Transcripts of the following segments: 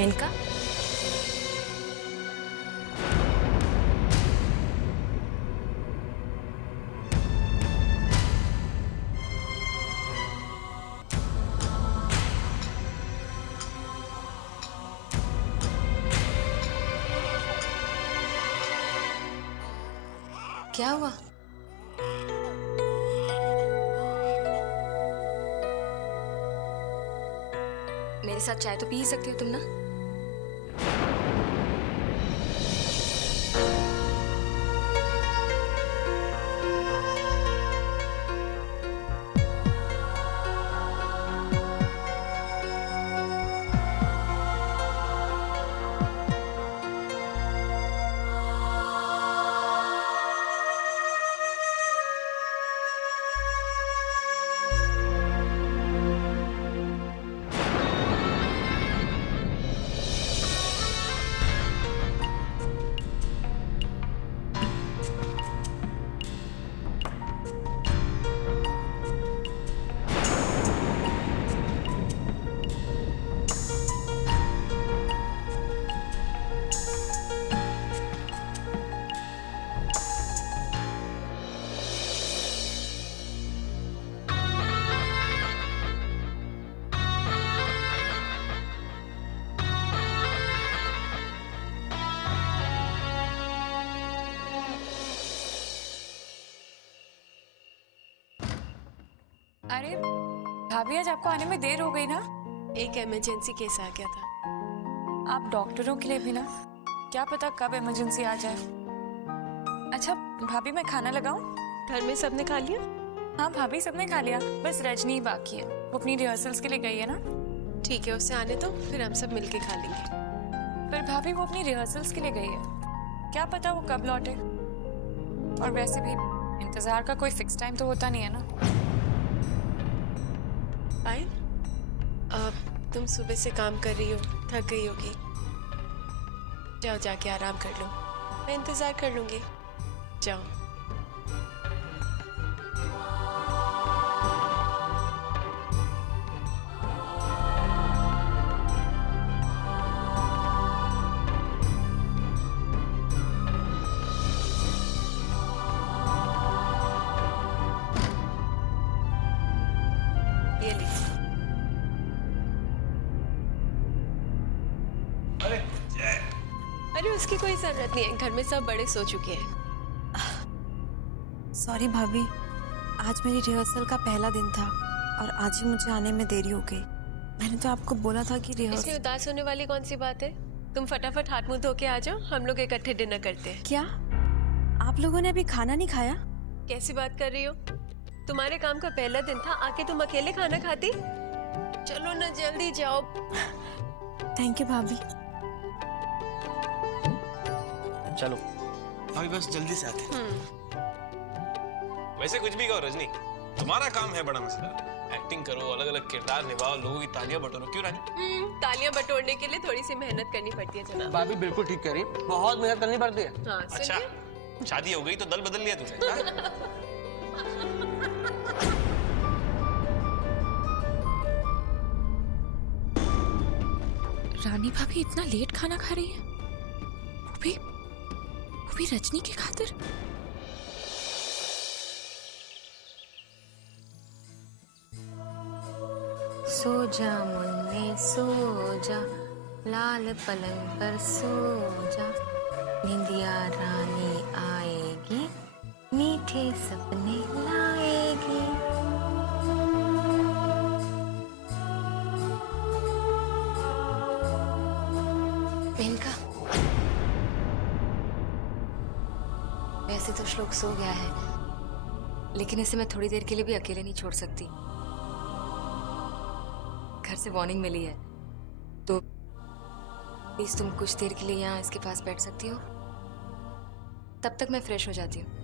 मेनका, क्या हुआ? मेरे साथ चाय तो पी ही सकती हो तुम ना। अरे भाभी, आज आपको आने में देर हो गई ना। एक इमरजेंसी केस आ गया था। आप डॉक्टरों के लिए भी ना, क्या पता कब इमरजेंसी आ जाए। अच्छा भाभी, मैं खाना लगाऊं? घर में सबने खा लिया? हाँ भाभी, सबने खा लिया, बस रजनी ही बाकी है। वो अपनी रिहर्सल्स के लिए गई है ना। ठीक है, उससे आने दो, फिर हम सब मिलके खा लेंगे। पर भाभी, वो अपनी रिहर्सल्स के लिए गई है, क्या पता वो कब लौटे। और वैसे भी इंतजार का कोई फिक्स टाइम तो होता नहीं है ना। पायल, तुम सुबह से काम कर रही हो, थक गई होगी, जाओ जाके आराम कर लो, मैं इंतजार कर लूंगी, जाओ। ये ले। अरे उसकी कोई जरूरत नहीं है, घर में सब बड़े सो चुके हैं। सॉरी भाभी, आज मेरी रिहर्सल का पहला दिन था और आज ही मुझे आने में देरी हो गई। मैंने तो आपको बोला था कि इसमें रिहर्सल। उदास होने वाली कौन सी बात है? तुम फटाफट हाथ मुंह धो के आ जाओ, हम लोग इकट्ठे डिनर करते हैं। क्या आप लोगों ने अभी खाना नहीं खाया? कैसी बात कर रही हो? तुम्हारे काम का पहला दिन था, आके तुम अकेले खाना खाती? चलो ना, जल्दी जाओ। थैंक यू भाभी। चलो अभी बस जल्दी से आते हैं। वैसे कुछ भी कहो रजनी, तुम्हारा काम है बड़ा मसला। एक्टिंग करो, अलग अलग किरदार निभाओ, लोगों की तालियां बटोरो। क्यों रानी? तालियां बटोरने के लिए थोड़ी सी मेहनत करनी पड़ती है जनाब। भाभी बिल्कुल ठीक करी, बहुत मेहनत करनी पड़ती है। हाँ, अच्छा, सुनिए। शादी हो गई तो दल बदल लिया तुझे? रानी भाभी इतना लेट खाना खा रही है, वो भी रजनी की खातिर। सो जा मुन्ने सो जा, लाल पलंग पर सो जा, निंदिया रानी आएगी, मीठे सपने लाएगी। मेनका, वैसे तो श्लोक सो गया है, लेकिन इसे मैं थोड़ी देर के लिए भी अकेले नहीं छोड़ सकती। घर से वार्निंग मिली है, तो प्लीज तुम कुछ देर के लिए यहाँ इसके पास बैठ सकती हो? तब तक मैं फ्रेश हो जाती हूँ।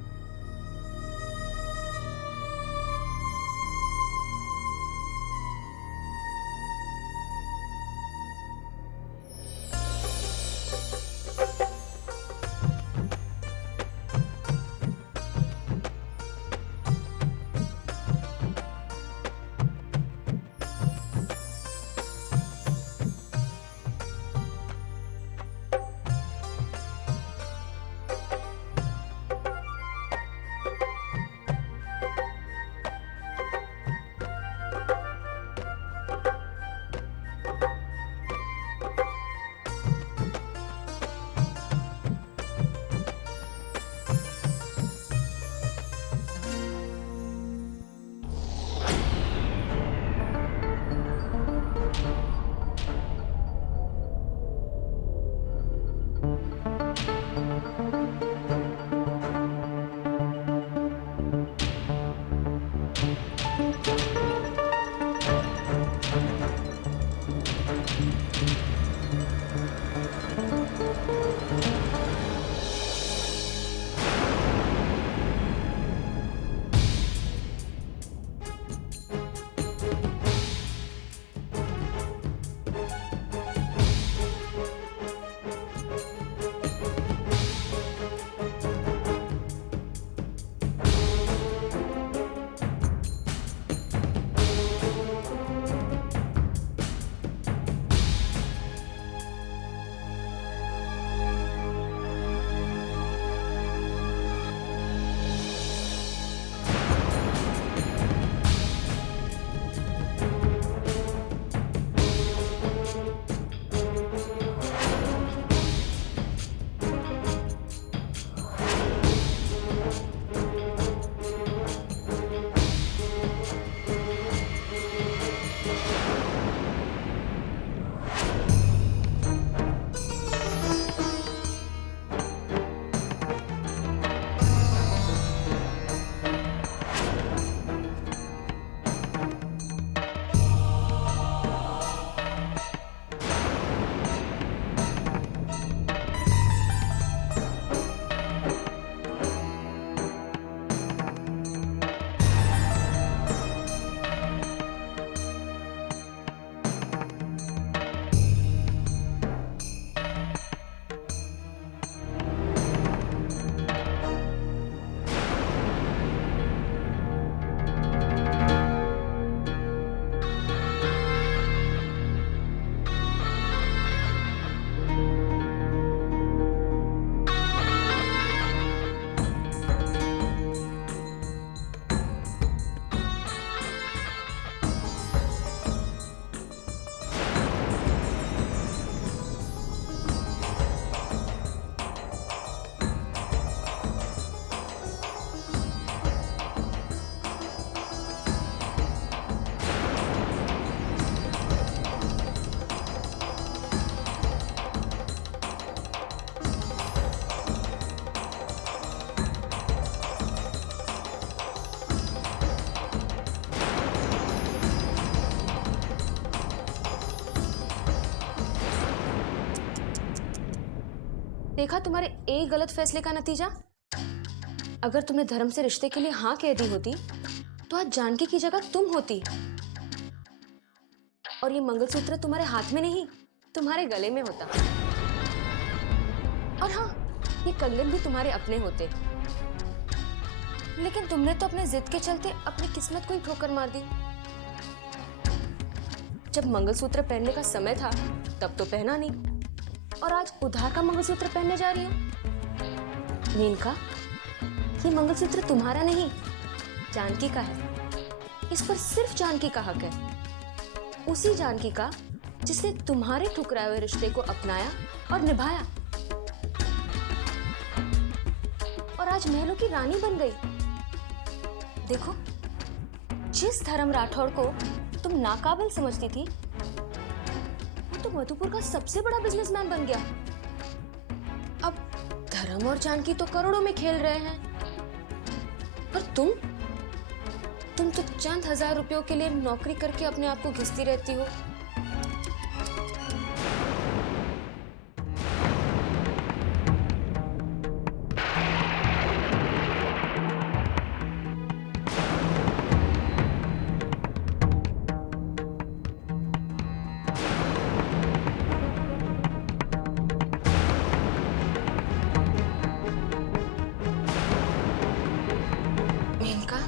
देखा तुम्हारे एक गलत फैसले का नतीजा। अगर तुमने धर्म से रिश्ते के लिए हाँ कह दी होती तो आज जानकी की जगह तुम होती, और ये मंगलसूत्र तुम्हारे हाथ में नहीं तुम्हारे गले में होता। और हाँ, ये कंगन भी तुम्हारे अपने होते, लेकिन तुमने तो अपने जिद के चलते अपनी किस्मत को ही ठोकर मार दी। जब मंगलसूत्र पहनने का समय था तब तो पहना नहीं, और आज उधार का मंगलसूत्र पहनने जा रही हो। मेनका, ये मंगलसूत्र तुम्हारा नहीं जानकी का है। इस पर सिर्फ जानकी का हक है, उसी जानकी का जिसने तुम्हारे ठुकराए हुए रिश्ते को अपनाया और निभाया, और आज महलों की रानी बन गई। देखो, जिस धर्म राठौड़ को तुम नाकाबिल समझती थी, वो तो मधुपुर का सबसे बड़ा बिजनेसमैन बन गया। अब धर्म और जानकी तो करोड़ों में खेल रहे हैं, और तुम तो चंद हजार रुपयों के लिए नौकरी करके अपने आप को घिसती रहती हो। मेनका,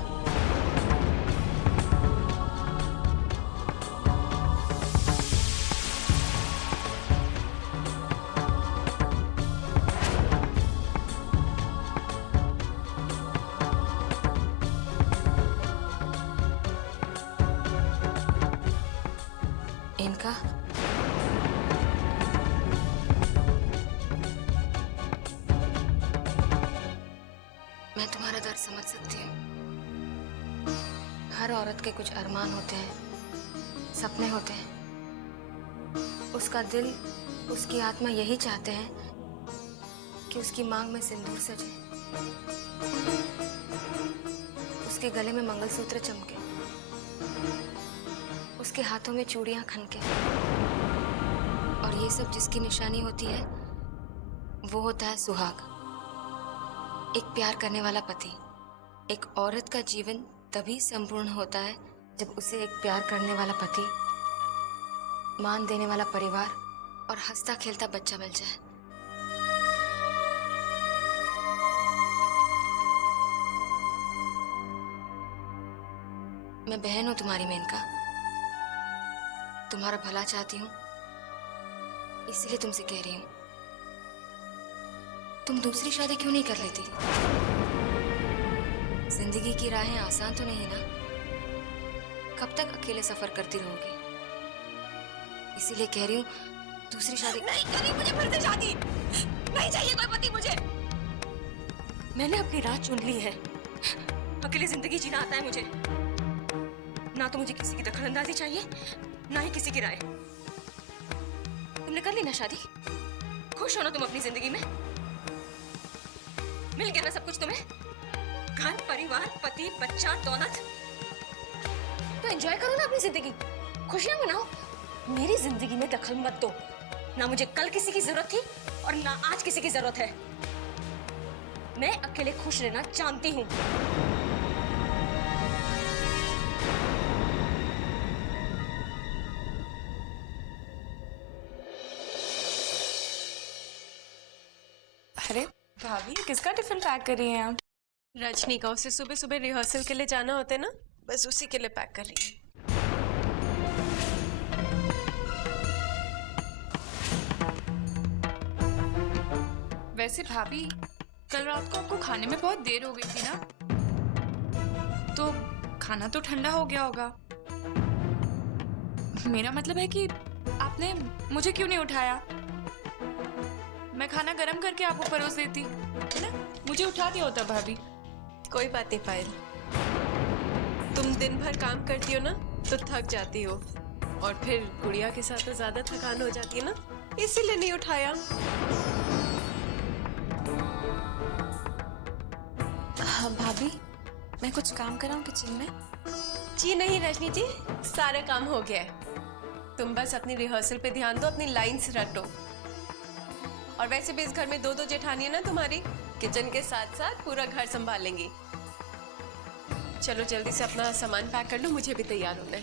मेनका, मैं तुम्हारा दर्द समझ सकती हूँ। हर औरत के कुछ अरमान होते हैं, सपने होते हैं। उसका दिल, उसकी आत्मा यही चाहते हैं कि उसकी मांग में सिंदूर सजे, उसके गले में मंगलसूत्र चमके, उसके हाथों में चूड़ियां खनके। और ये सब जिसकी निशानी होती है वो होता है सुहाग, एक प्यार करने वाला पति। एक औरत का जीवन तभी संपूर्ण होता है जब उसे एक प्यार करने वाला पति, मान देने वाला परिवार और हंसता खेलता बच्चा मिल जाए। मैं बहन हूं तुम्हारी मेनका, तुम्हारा भला चाहती हूँ, इसलिए तुमसे कह रही हूं, तुम दूसरी शादी क्यों नहीं कर लेती? जिंदगी की राहें आसान तो नहीं ना? कब तक अकेले सफर करती रहोगे? इसीलिए कह रही हूँ, दूसरी शादी नहीं करनी मुझे, फिर से शादी नहीं चाहिए कोई पति मुझे। मैंने अपनी राह चुन ली है, अकेले जिंदगी जीना आता है मुझे। ना तो मुझे किसी की दखलंदाजी चाहिए, ना ही किसी की राय। तुमने कर ली ना शादी, खुश हो ना तुम अपनी जिंदगी में? मिल गया ना सब कुछ तुम्हें? घर, परिवार, पति, बच्चा, दौलत। तो एंजॉय करो ना अपनी जिंदगी, खुशियां मनाओ। मेरी जिंदगी में दखल मत दो। ना मुझे कल किसी की जरूरत थी और ना आज किसी की जरूरत है। मैं अकेले खुश रहना जानती हूँ। अरे भाभी, किसका टिफिन पैक कर रही हैं आप? रजनी का, उसे सुबह सुबह रिहर्सल के लिए जाना होता है ना, बस उसी के लिए पैक कर रही है। वैसे भाभी, कल रात को आपको खाने में बहुत देर हो गई थी ना, तो खाना तो ठंडा हो गया होगा। मेरा मतलब है कि आपने मुझे क्यों नहीं उठाया? मैं खाना गरम करके आपको परोस देती, है ना? मुझे उठा दिया होता भाभी। कोई बात नहीं पायल, तुम दिन भर काम करती हो ना तो थक जाती हो, और फिर गुड़िया के साथ तो ज्यादा थकान हो जाती है ना, इसीलिए नहीं उठाया। हाँ भाभी, मैं कुछ काम कराऊं किचन में? जी नहीं रजनी जी, सारा काम हो गया है। तुम बस अपनी रिहर्सल पे ध्यान दो, अपनी लाइंस रटो। और वैसे भी इस घर में 2-2 जेठानी है ना तुम्हारी, किचन के साथ साथ पूरा घर संभालेंगी। चलो जल्दी से अपना सामान पैक कर लो, मुझे भी तैयार होना है।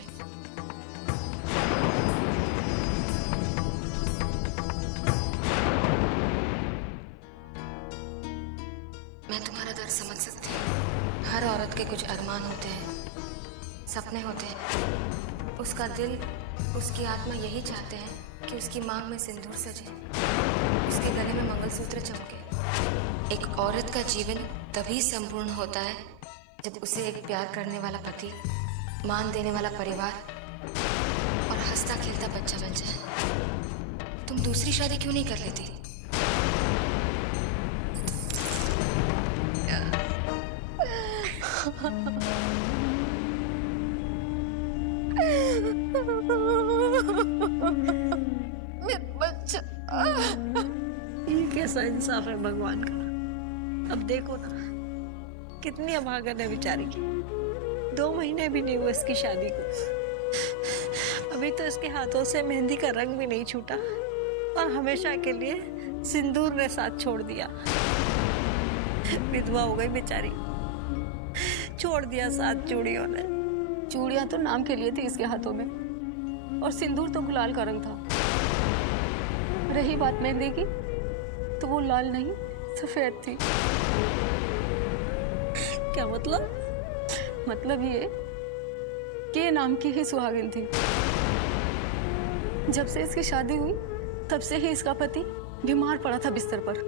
मैं तुम्हारा दर्द समझ सकती हूँ। हर औरत के कुछ अरमान होते हैं, सपने होते हैं। उसका दिल, उसकी आत्मा यही चाहते हैं कि उसकी मांग में सिंदूर सजे, उसके गले में मंगलसूत्र चमके। एक औरत का जीवन तभी संपूर्ण होता है जब उसे एक प्यार करने वाला पति, मान देने वाला परिवार और हंसता खेलता बच्चा मिल जाए। तुम दूसरी शादी क्यों नहीं कर लेती? बच्चा, ये कैसा इंसाफ है भगवान का। अब देखो ना, कितनी अभागन है बेचारी की। 2 महीने भी नहीं हुए इसकी शादी को, अभी तो इसके हाथों से मेहंदी का रंग भी नहीं छूटा, और हमेशा के लिए सिंदूर ने साथ छोड़ दिया। विधवा हो गई बेचारी, छोड़ दिया साथ चूड़ियों ने। चूड़ियां तो नाम के लिए थी इसके हाथों में, और सिंदूर तो गुलाल का रंग था। रही बात मेहंदी की, तो वो लाल नहीं सफेद थी। क्या मतलब? मतलब ये कि ये नाम की ही सुहागिन थी। जब से इसकी शादी हुई तब से ही इसका पति बीमार पड़ा था बिस्तर पर।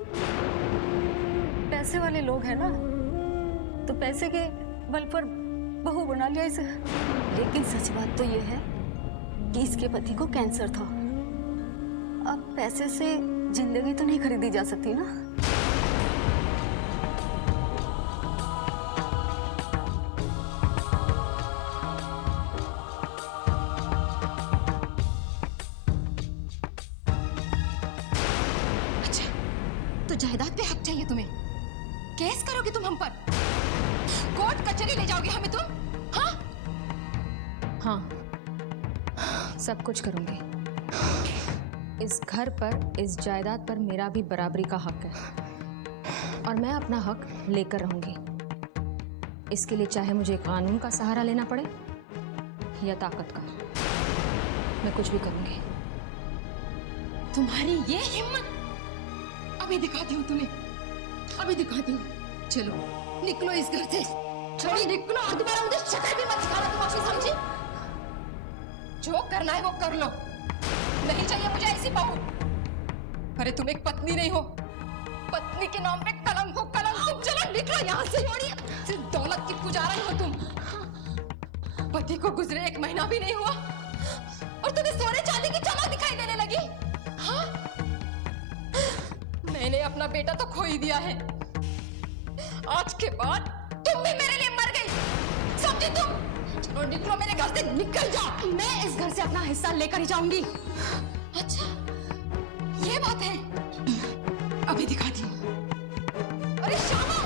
पैसे वाले लोग हैं ना, तो पैसे के बल पर बहू बना लिया इसे। लेकिन सच बात तो ये है कि इसके पति को कैंसर था। अब पैसे से जिंदगी तो नहीं खरीदी जा सकती ना। अच्छा, तो जायदाद पे हक चाहिए तुम्हें? केस करोगे तुम हम पर? कोर्ट कचहरी ले जाओगे हमें तुम? हाँ? हाँ, सब कुछ करूंगी। इस घर पर, इस जायदाद पर मेरा भी बराबरी का हक है और मैं अपना हक लेकर रहूंगी। इसके लिए चाहे मुझे कानून का सहारा लेना पड़े या ताकत का, मैं कुछ भी करूंगी। तुम्हारी ये हिम्मत! अभी दिखाती हूँ तुम्हें, अभी दिखाती हूँ। चलो निकलो इस घर से, छोड़ो, निकलो और दोबारा मुझे शक्ल भी मत दिखाना तुम, अच्छी समझी? जो करना है वो कर लो, नहीं चाहिए मुझे ऐसी बहू। अरे तुम एक पत्नी नहीं हो, पत्नी के नाम पे कलंक हो, कलंक। तुम चलो निकलो यहाँ से, सिर्फ दौलत की पुजारी हो तुम। पति को गुजरे 1 महीना भी नहीं हुआ और तुम्हें सोने चांदी की चमक दिखाई देने लगी। हाँ? मैंने अपना बेटा तो खो ही दिया है, आज के बाद तुम भी मेरे लिए मर गई, समझी तुम? चलो निकलो मेरे घर से, निकल जाओ। मैं इस घर से अपना हिस्सा लेकर ही जाऊंगी। अच्छा ये बात है, अभी दिखाती हूँ। अरे श्यामा,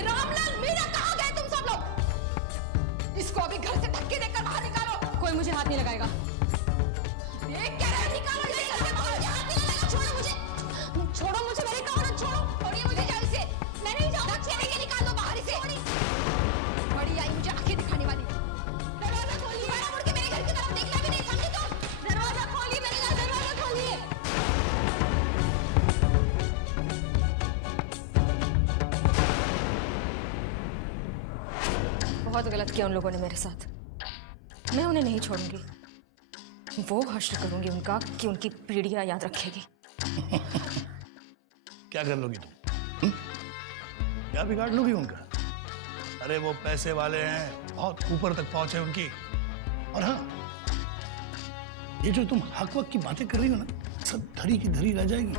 रामलाल, मीरा, कहाँ गए तुम सब लोग? इसको अभी घर से धक्के देकर बाहर निकालो। कोई मुझे हाथ नहीं लगाएगा। ये क्या है? निकालो ये घर से बाहर, हाथ नहीं लगाएगा। छोड़ो मुझे, छोड़ो मुझे, मैंने कहा ना छोड़ो। छोड़िए मुझे, जाओ इसे। मैं नहीं जाऊँ, धक्के देके निकाल दो बाहर इसे। बड़ी आई मुझे आंखें दिखाने वाली। दरवाजा खोलिए, बड़ा मुड़ के मेरे घर की तरफ देखना भी नहीं, समझी तुम? दरवाजा खोलिए मेरे घर, दरवाजा खोलिए। बहुत गलत किया उन लोगों ने मेरे साथ। मैं उन्हें नहीं छोड़ूंगी। वो हश्र करूंगी उनका कि उनकी पीढ़ियां याद रखेगी। क्या कर लोगी तुम? क्या बिगाड़ लोगी उनका? अरे वो पैसे वाले हैं, बहुत ऊपर तक पहुंचे उनकी। और हाँ, ये जो तुम हक वक की बातें कर रही हो ना, सब धरी की धरी रह जाएगी।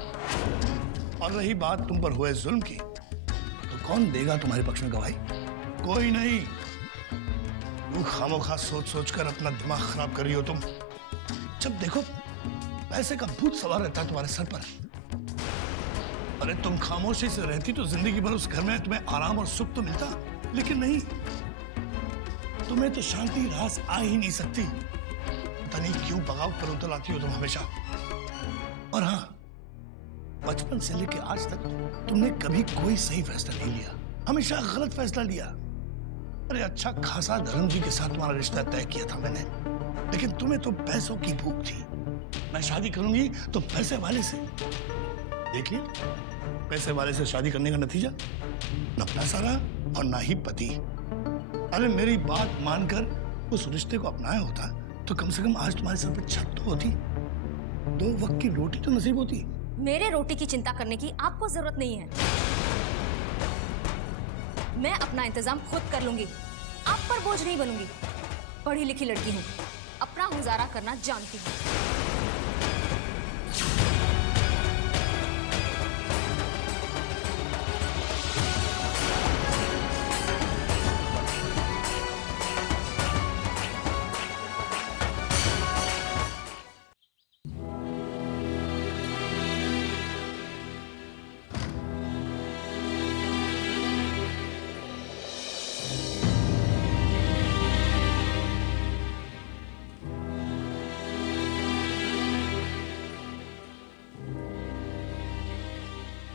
और रही बात तुम पर हुए जुल्म की, तो कौन देगा तुम्हारे पक्ष में गवाही? कोई नहीं। तुम खामोखा सोच सोच कर अपना दिमाग खराब कर रही हो तुम। जब देखो पैसे का भूत सवार रहता है तुम्हारे सर पर। अरे तुम खामोशी से रहती तो जिंदगी भर उस घर में तुम्हें आराम और सुख तो मिलता, लेकिन नहीं, तुम्हें तो शांति रास आ ही नहीं सकती। पता नहीं क्यों बगावत पर उतर आती हो तुम हमेशा। और हाँ, बचपन से लेकर आज तक तुमने कभी कोई सही फैसला नहीं लिया, हमेशा गलत फैसला लिया। अरे अच्छा खासा धर्म जी के साथ तुम्हारा रिश्ता तय किया था मैंने, लेकिन तुम्हें तो पैसों की भूख थी। मैं शादी करूंगी तो पैसे वाले से। देख लिया, पैसे वाले से शादी करने का नतीजा, न पैसा रहा और ना ही पति। अरे मेरी बात मानकर उस रिश्ते को अपनाया होता तो कम से कम आज तुम्हारे सर पर छत तो होती, 2 वक्त की रोटी तो नसीब होती। मेरे रोटी की चिंता करने की आपको जरूरत नहीं है। मैं अपना इंतजाम खुद कर लूंगी, आप पर बोझ नहीं बनूंगी। पढ़ी लिखी लड़की हूँ, अपना गुजारा करना जानती हूँ।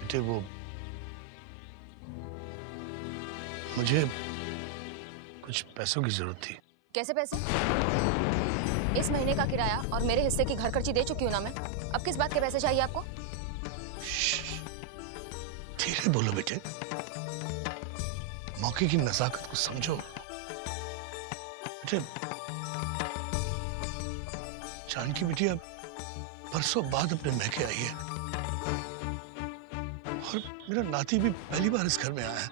बेटे वो मुझे कुछ पैसों की जरूरत थी। कैसे पैसे? इस महीने का किराया और मेरे हिस्से की घर खर्ची दे चुकी हूँ ना मैं। अब किस बात के पैसे चाहिए आपको? धीरे बोलो बेटे, मौके की नजाकत को समझो। बेटे जानकी बिटिया परसों बाद अपने मैके आई है और मेरा नाती भी पहली बार इस घर में आया है।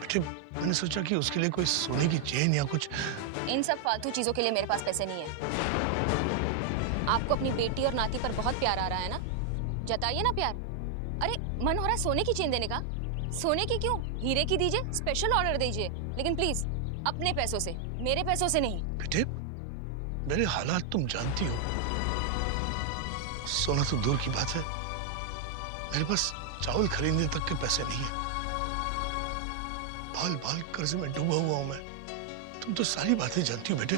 बेटे मैंने सोचा कि उसके लिए कोई सोने की चेन या कुछ। इन सब फालतू चीजों के लिए मेरे पास पैसे नहीं है। आपको अपनी बेटी और नाती पर बहुत प्यार आ रहा है ना, जताइए ना प्यार। अरे मन हो रहा है सोने की चेन देने का, सोने की क्यों, हीरे की दीजिए, स्पेशल ऑर्डर दीजिए, लेकिन प्लीज अपने पैसों से, मेरे पैसों से नहीं। बेटे मेरे हालात तुम जानती हो, सोना तो दूर की बात है, मेरे पास चावल खरीदने तक के पैसे नहीं है। बाल बाल कर्ज में डूबा हुआ हूं मैं। तुम तो सारी बातें जानती हो बेटे।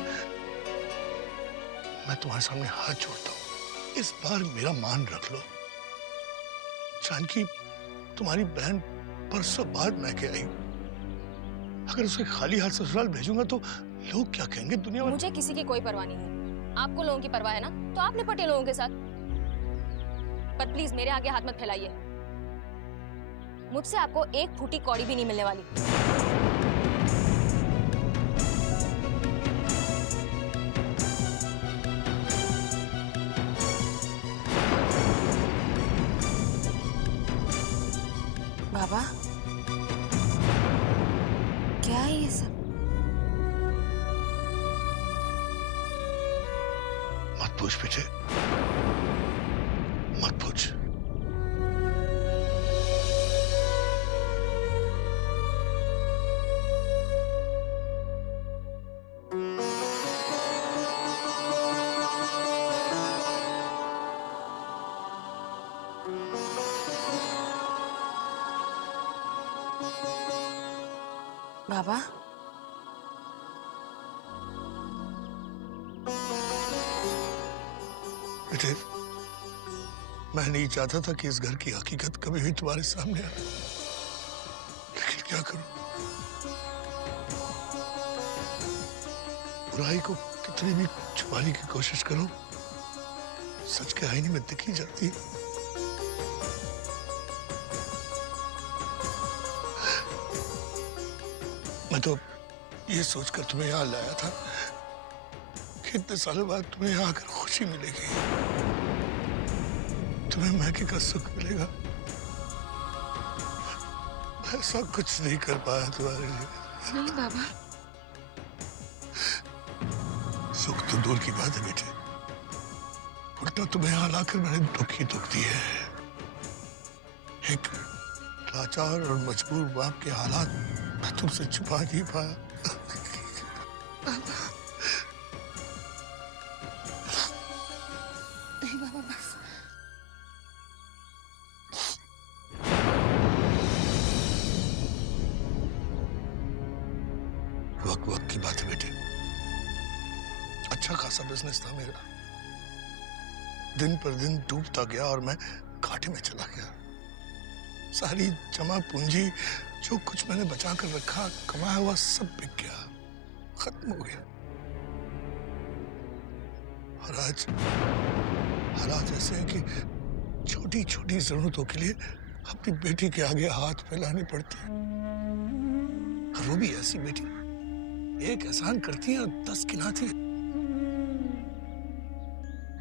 मैं तुम्हारे सामने हाथ जोड़ता हूं, इस बार मेरा मान रख लो। जानकी तुम्हारी बहन परसों बाद मैके आई। अगर उसे खाली हाथ ससुराल भेजूंगा तो लोग क्या कहेंगे दुनिया में। मुझे किसी की कोई परवाह नहीं है। आपको लोगों की परवाह है ना, तो आप निपटे लोगों के साथ। पर प्लीज मेरे आगे हाथ मत फैलाइए। मुझसे आपको एक फूटी कौड़ी भी नहीं मिलने वाली। बाबा, क्या है ये सब? मत पूछ बेटे, मत पूछ। बाबा, बेटे, मैं नहीं चाहता था कि इस घर की हकीकत कभी भी तुम्हारे सामने आए, लेकिन क्या करूं? बुराई को कितनी भी छुपाने की कोशिश करूं, सच के आईने में दिख ही जाती है। मैं तो ये सोचकर तुम्हें यहाँ लाया था कि इतने सालों बाद तुम्हें यहाँ आकर खुशी मिलेगी, तुम्हें मैके का सुख मिलेगा। ऐसा कुछ नहीं कर पाया तुम्हारे लिए। नहीं बाबा। सुख तो दूर की बात है बेटे, उल्टा तुम्हें यहाँ लाकर मैंने दुख ही दुख दिए है। एक लाचार और मजबूर बाप के हालात मैं तुमसे छुपा नहीं पाया। नहीं बाबा, बस। वक्त वक्त की बात है बेटे। अच्छा खासा बिजनेस था मेरा, दिन पर दिन डूबता गया और मैं घाटे में चला गया। सारी जमा पूंजी, जो कुछ मैंने बचा कर रखा, कमाया हुआ, सब बिक गया, खत्म हो गया। और आज हालात ऐसे हैं कि छोटी छोटी जरूरतों के लिए अपनी बेटी के आगे हाथ फैलाने पड़ते हैं। और वो भी ऐसी बेटी, एक एहसान करती है और 10 खिलाती है।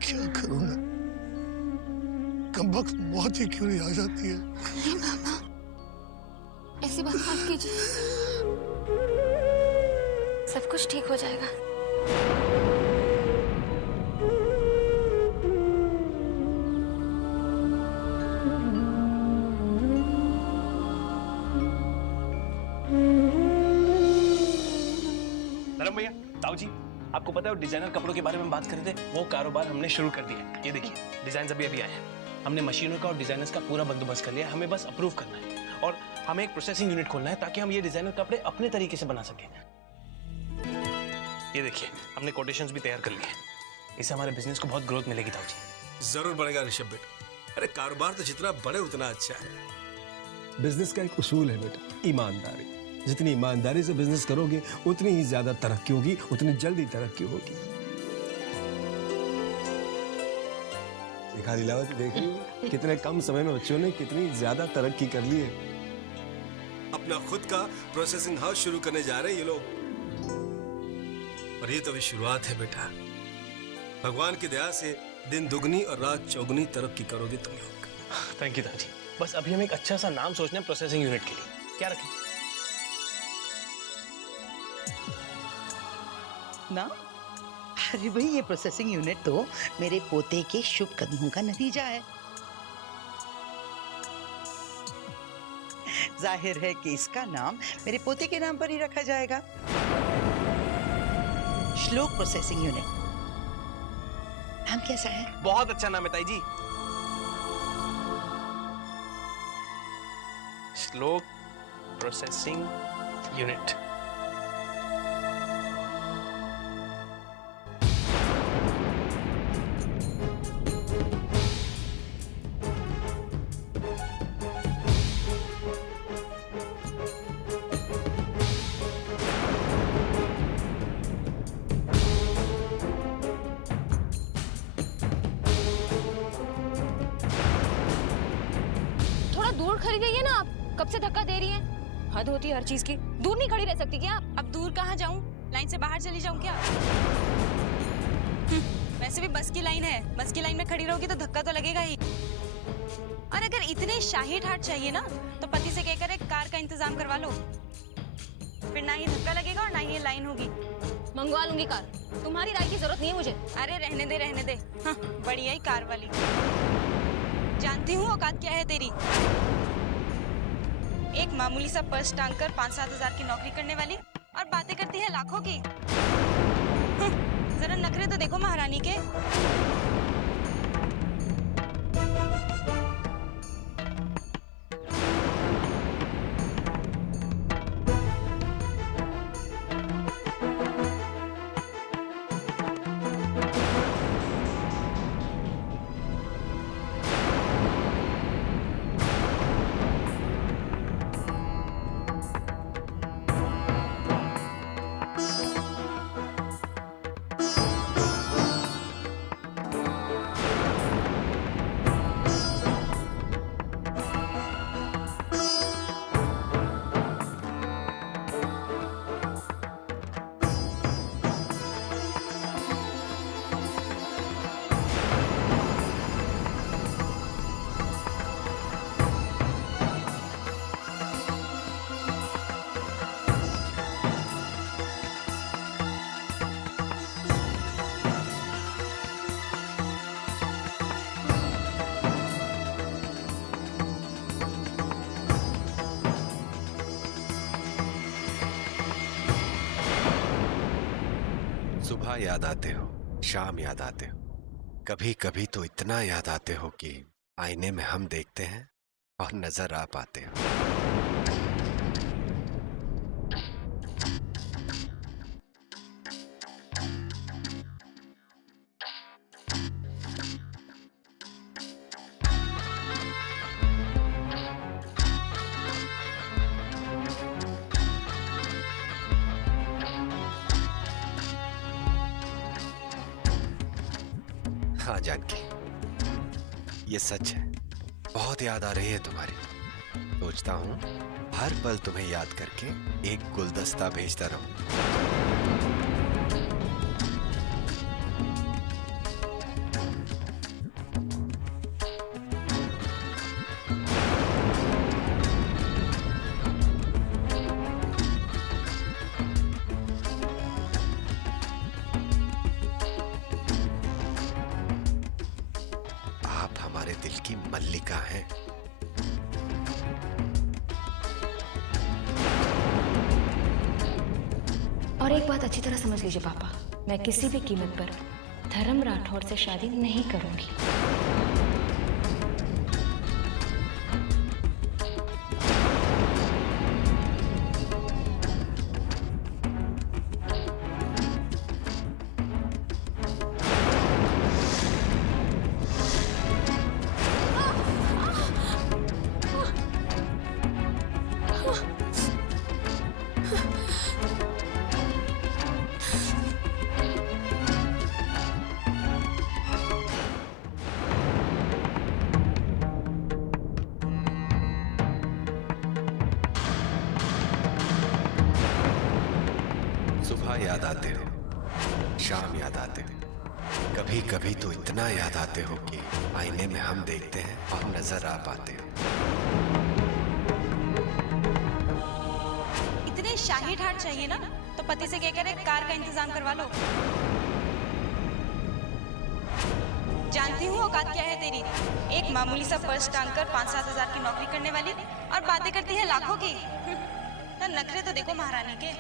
क्या करूं मैं? कमबख्त मौत ही क्यों नहीं आ जाती है? नहीं बाबा, ऐसी बात मत कीजिए। सब कुछ ठीक हो जाएगा। धर्म भैया, ताऊ जी, आपको पता है वो डिजाइनर कपड़ों के बारे में बात कर रहे थे, वो कारोबार हमने शुरू कर दिया है। ये देखिए, डिजाइन अभी अभी आए हैं। हमने मशीनों का और डिजाइनर्स का पूरा बंदोबस्त कर लिया, हमें बस अप्रूव करना है। और हमें एक प्रोसेसिंग यूनिट खोलना है ताकि हम ये डिजाइनर कपड़े अपने तरीके से बना सकें। ये देखिए, हमने कोटेशंस भी तैयार कर लिए। इससे हमारे बिजनेस को बहुत ग्रोथ मिलेगी ताऊ जी। जरूर बढ़ेगा ऋषभ बेटा। अरे कारोबार तो जितना बढ़े उतना अच्छा है। बिजनेस का एक उसूल है बेटा, ईमानदारी। जितनी ईमानदारी से बिजनेस करोगे उतनी ही ज्यादा तरक्की होगी, उतनी जल्दी तरक्की होगी। दिखा लीलावती, देख रही हो कितने कम समय में बच्चों ने कितनी ज्यादा तरक्की कर ली है। अपना खुद का प्रोसेसिंग हाउस शुरू करने जा रहे हैं ये लोग। और ये तो अभी शुरुआत है बेटा। भगवान की दया से दिन दुगनी और रात चौगुनी तरक्की करोगे तुम लोग। थैंक यू ताऊ जी। बस अभी हमें एक अच्छा सा नाम सोचना है प्रोसेसिंग यूनिट के लिए। क्या रखें? ना, अरे भाई, ये प्रोसेसिंग यूनिट तो मेरे पोते के शुभ कदमों का नतीजा है। जाहिर है कि इसका नाम मेरे पोते के नाम पर ही रखा जाएगा, श्लोक प्रोसेसिंग यूनिट। नाम कैसा है? बहुत अच्छा नाम है ताई जी। श्लोक प्रोसेसिंग यूनिट। थोड़ा दूर खड़ी रहिए ना, आप कब से धक्का दे रही हैं? हद होती है हर चीज की। दूर नहीं खड़ी रह सकती क्या आप? अब दूर कहाँ जाऊँ? लाइन से बाहर चली जाऊँ क्या? वैसे भी बस की लाइन है, बस की लाइन में खड़ी रहोगी तो धक्का तो लगेगा ही। और अगर इतने शाही ठाट चाहिए ना तो पति से कहकर एक कार का इंतजाम करवा लो, फिर ना ही धक्का लगेगा और ना ही ये लाइन होगी। मंगवा लूंगी कार, तुम्हारी राय की जरूरत नहीं है मुझे। अरे रहने दे रहने दे। हाँ, बढ़िया ही कार वाली। जानती हूँ औकात क्या है तेरी। एक मामूली सा पर्स टांग कर 5-7 हजार की नौकरी करने वाली और बातें करती है लाखों की। जरा नखरे तो देखो महारानी के। सुबह याद आते हो, शाम याद आते हो, कभी कभी तो इतना याद आते हो कि आईने में हम देखते हैं और नजर आ पाते हो। हाँ जानकी, ये सच है, बहुत याद आ रही है तुम्हारी। सोचता हूँ हर पल तुम्हें याद करके एक गुलदस्ता भेजता रहूं। आप हमारे दिल की मल्लिका हैं। और एक बात अच्छी तरह समझ लीजिए पापा, मैं किसी भी कीमत पर धर्म राठौर से शादी नहीं करूंगी। सुबह याद आते हो, शाम याद आते हो, कभी कभी तो इतना याद आते हो कि आईने में हम देखते हैं और नजर आ पाते हो। इतने शाही ठाट चाहिए ना तो पति से कहकर एक कार का इंतजाम करवा लो। जानती हूँ औकात क्या है तेरी। एक मामूली सा पर्स टांग कर 5-7 हजार की नौकरी करने वाली और बातें करती है लाखों की। नखरे तो देखो महारानी के।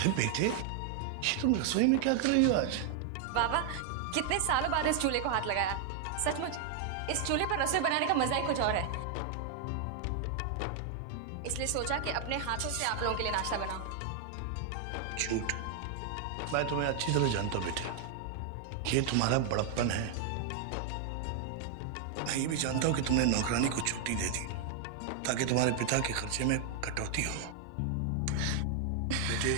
अरे बेटे, ये तुम रसोई में क्या कर रही हो आज? बाबा, कितने सालों बाद इस चूल्हे को हाथ लगाया। सचमुच इस चूल्हे पर रसोई बनाने का मजा ही कुछ और है। इसलिए सोचा कि अपने हाथों से आप लोगों के लिए नाश्ता बनाऊं। झूठ। मैं तुम्हें अच्छी तरह जानता हूं बेटे, ये तुम्हारा बड़प्पन है। मैं ये भी जानता हूं कि तुमने नौकरानी को छुट्टी दे दी ताकि तुम्हारे पिता के खर्चे में कटौती हो। बेटे,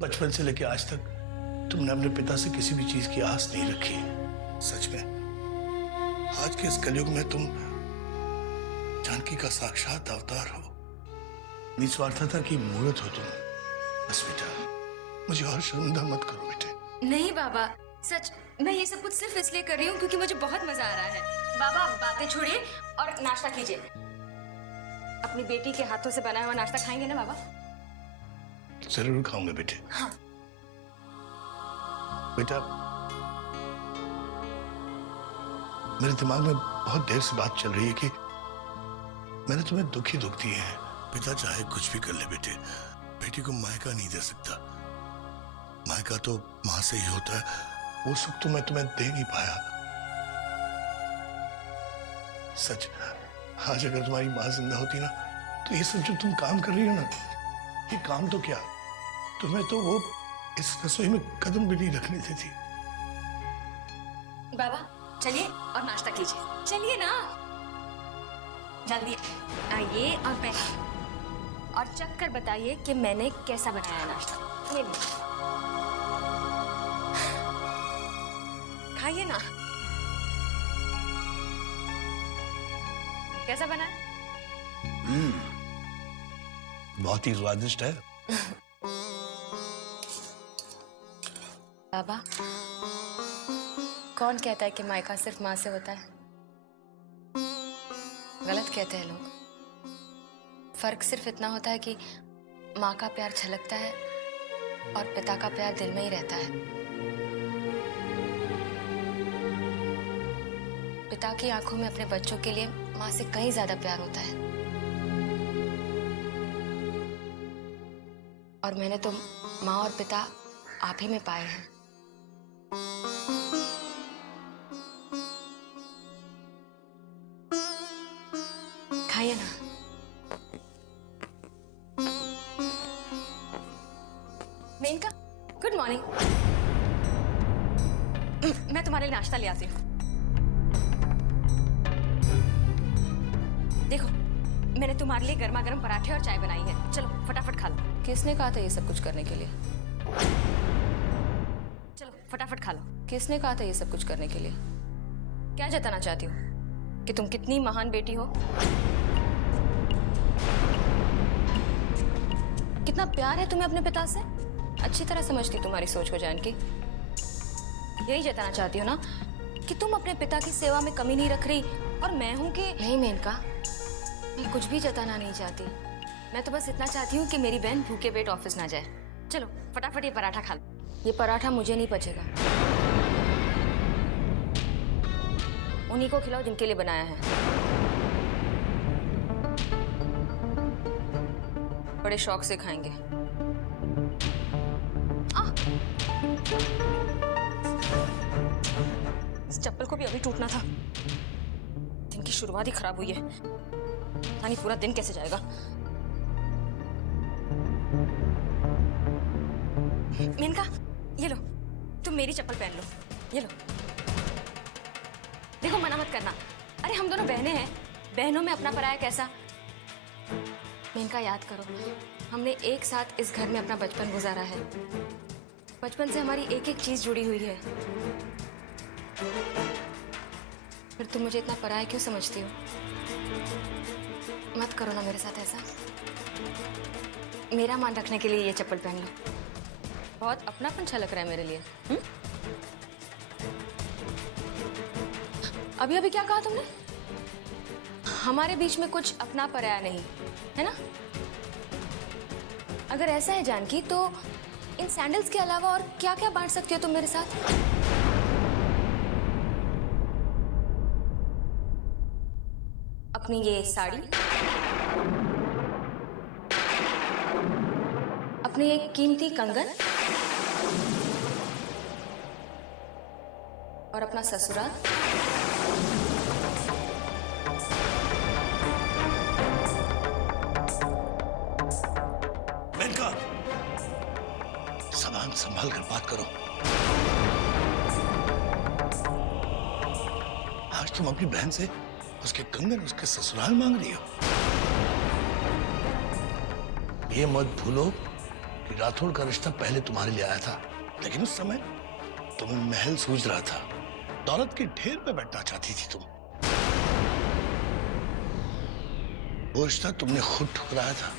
बचपन से लेकर आज तक तुमने अपने पिता से किसी भी चीज की आस नहीं रखी। सच में आज के इस कलयुग में तुम जानकी का साक्षात अवतार हो, निस्वार्थता की मूर्त हो तुम। बस बेटा, मुझे और शर्मिंदा मत करो बेटे। नहीं बाबा, सच मैं ये सब कुछ सिर्फ इसलिए कर रही हूँ क्योंकि मुझे बहुत मजा आ रहा है। बाबा, बातें छोड़िए और नाश्ता कीजिए। अपनी बेटी के हाथों से बनाया हुआ नाश्ता खाएंगे ना बाबा? जरूर खाऊंगा बेटे। हाँ। बेटा, मेरे दिमाग में बहुत देर से बात चल रही है कि मैंने तुम्हें दुख ही दुख दिए हैं। पिता चाहे कुछ भी कर ले बेटे, बेटी को मायका नहीं दे सकता। मायका तो मां से ही होता है, वो सुख तो मैं तुम्हें दे नहीं पाया। सच, आज अगर तुम्हारी मां जिंदा होती ना, तो ये सब जो तुम काम कर रही हो ना, ये काम तो क्या, तुम्हें तो वो इस रसोई में कदम भी नहीं रखने देती। बाबा चलिए और नाश्ता कीजिए। चलिए ना, जल्दी आइए और बैठिए और चख कर बताइए कि मैंने कैसा बनाया नाश्ता। ये लीजिए, खाइए ना। कैसा बना है? बहुत ही स्वादिष्ट है। बाबा, कौन कहता है कि मायका सिर्फ माँ से होता है? गलत कहते हैं लोग। फर्क सिर्फ इतना होता है कि माँ का प्यार छलकता है और पिता का प्यार दिल में ही रहता है। पिता की आंखों में अपने बच्चों के लिए माँ से कहीं ज्यादा प्यार होता है। और मैंने तो माँ और पिता आप ही में पाए हैं। खाइए ना। Menaka, good morning. मैं तुम्हारे लिए नाश्ता ले आती हूँ। देखो, मैंने तुम्हारे लिए गर्मा गर्म पराठे और चाय बनाई है। चलो फटाफट खा लो। किसने कहा था ये सब कुछ करने के लिए? चलो फटाफट खा लो। किसने कहा था ये सब कुछ करने के लिए? क्या जताना चाहती हो कि तुम कितनी महान बेटी हो? कितना प्यार है तुम्हें अपने पिता से? अच्छी तरह समझती तुम्हारी सोच को जानकी। यही जताना चाहती हो ना कि तुम अपने पिता की सेवा में कमी नहीं रख रही और मैं हूं कि नहीं? मेनका, मैं कुछ भी जताना नहीं चाहती। मैं तो बस इतना चाहती हूँ कि मेरी बहन भूखे पेट ऑफिस ना जाए। चलो फटाफट ये पराठा खा लो। ये पराठा मुझे नहीं पचेगा, उन्हीं को खिलाओ जिनके लिए बनाया है। बड़े शौक से खाएंगे। इस चप्पल को भी अभी टूटना था। दिन की शुरुआत ही खराब हुई है, यानी पूरा दिन कैसे जाएगा। मेनका, ये लो, तुम मेरी चप्पल पहन लो। ये लो। देखो, मना मत करना। अरे हम दोनों बहनें हैं, बहनों में अपना पराया कैसा। मेनका, याद करो, हमने एक साथ इस घर में अपना बचपन गुजारा है। बचपन से हमारी एक एक चीज जुड़ी हुई है। फिर तुम मुझे इतना पराया क्यों समझती हो? मत करो ना मेरे साथ ऐसा। मेरा मान रखने के लिए ये चप्पल पहन लो। बहुत अपनापन छलक रहा है मेरे लिए। अभी अभी क्या कहा तुमने? हमारे बीच में कुछ अपना पराया नहीं है ना? अगर ऐसा है जानकी, तो इन सैंडल्स के अलावा और क्या क्या बांट सकती हो तुम मेरे साथ? अपनी ये साड़ी, अपने एक कीमती कंगन और अपना ससुराल। मेनका, सामान संभाल कर बात करो। आज तुम अपनी बहन से उसके कंगन, उसके ससुराल मांग रही हो। ये मत भूलो कि राठौड़ का रिश्ता पहले तुम्हारे लिए आया था, लेकिन उस समय तुम्हें महल सूझ रहा था, दौलत के ढेर पे बैठना चाहती थी तुम। वो रिश्ता तुमने खुद ठुकराया था।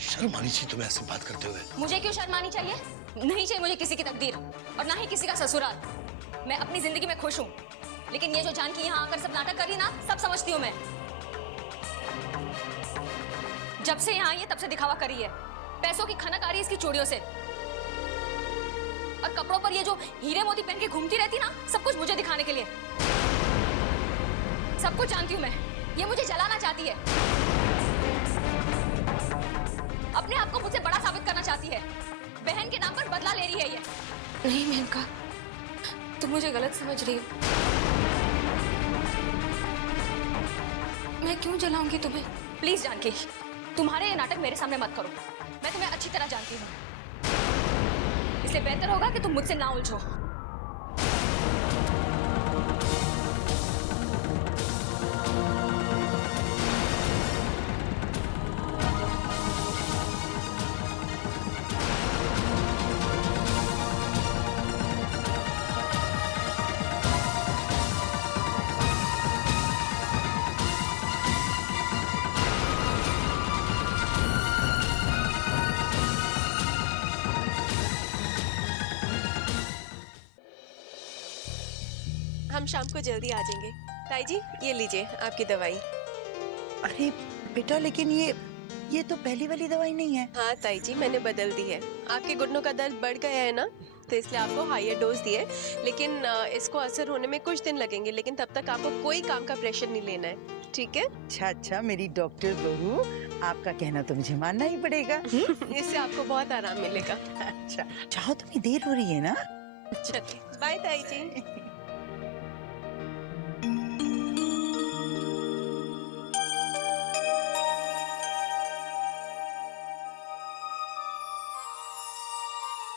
शर्म आनी चाहिए तुम्हें ऐसे बात करते हुए। मुझे क्यों शर्म आनी चाहिए? नहीं चाहिए मुझे किसी की तकदीर और ना ही किसी का ससुराल। मैं अपनी जिंदगी में खुश हूँ, लेकिन ये जो जानकी यहाँ आकर सब नाटक करी ना, सब समझती हूँ मैं। जब से यहाँ आई है तब से दिखावा करी है। पैसों की खनक आ रही है इसकी चूड़ियों से, और कपड़ों पर ये जो हीरे मोती पहन के घूमती रहती ना, सब कुछ मुझे दिखाने के लिए। सब कुछ जानती हूँ मैं। ये मुझे जलाना चाहती है, अपने आप को मुझसे बड़ा साबित करना चाहती है। बहन के नाम पर बदला ले रही है ये। नहीं मेनका, तुम मुझे गलत समझ रही हो। मैं क्यों जलाऊंगी तुम्हें? प्लीज जानकी, तुम्हारे ये नाटक मेरे सामने मत करो। मैं तुम्हें अच्छी तरह जानती हूँ, इसलिए बेहतर होगा कि तुम मुझसे ना उलझो। हम शाम को जल्दी आ जाएंगे। ताई जी, ये लीजिए आपकी दवाई। अरे बेटा, लेकिन ये तो पहली वाली दवाई नहीं है। हाँ ताई जी, मैंने बदल दी है। आपके घुटनों का दर्द बढ़ गया है ना, तो इसलिए आपको हायर डोज दी है। लेकिन इसको असर होने में कुछ दिन लगेंगे, लेकिन तब तक आपको कोई काम का प्रेशर नहीं लेना है, ठीक है? अच्छा, मेरी डॉक्टर बहू, आपका कहना तो मुझे मानना ही पड़ेगा। इससे आपको बहुत आराम मिलेगा। अच्छा, चाहो तुम्हें देर हो रही है ना? चलिए, बाय ताई जी।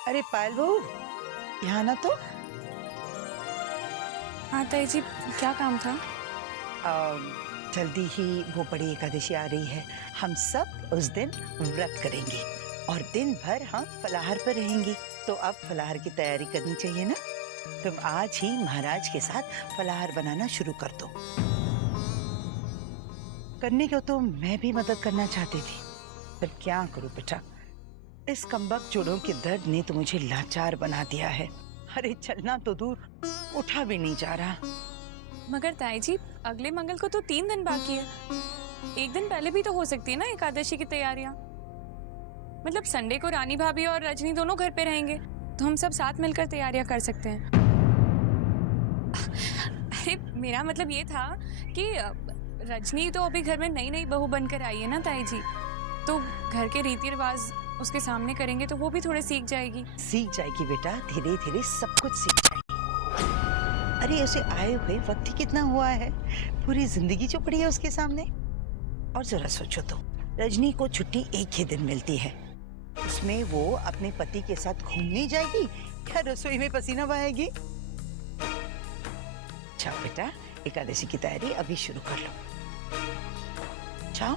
अरे पायल बहू, यहाँ ना तो। हाँ ताई जी, क्या काम था? जल्दी ही वो बड़ी एकादशी आ रही है। हम सब उस दिन व्रत करेंगे और दिन भर हम फलाहार पर रहेंगे। तो अब फलाहार की तैयारी करनी चाहिए ना। तुम आज ही महाराज के साथ फलाहार बनाना शुरू कर दो। करने को तो मैं भी मदद करना चाहती थी, पर क्या करूं बेटा, इस कमबख्त जोड़ों के दर्द ने तो मुझे लाचार बना दिया है। अरे चलना तो दूर, उठा भी नहीं जा रहा। मगर ताई जी, अगले मंगल को तो 3 दिन बाकी है। एक दिन पहले भी तो हो सकती है ना एकादशी की तैयारियां। मतलब संडे को रानी भाभी और रजनी दोनों घर पे रहेंगे, तो हम सब साथ मिलकर तैयारियां कर सकते हैं। अरे मेरा मतलब ये था कि रजनी तो अभी घर में नई नई बहू बनकर आई है ना ताई जी, तो घर के रीति रिवाज उसके सामने करेंगे तो वो भी थोड़े सीख जाएगी। सीख जाएगी बेटा, धीरे धीरे सब कुछ सीख जाएगी। अरे उसे आए हुए वक्त ही कितना हुआ है, पूरी जिंदगी जो पड़ी है उसके सामने। और जरा सोचो तो, रजनी को छुट्टी एक ही दिन मिलती है, उसमें वो अपने पति के साथ घूमने जाएगी या रसोई में पसीना बहाएगी? अच्छा बेटा, एकादशी की तैयारी अभी शुरू कर लो। जाओ।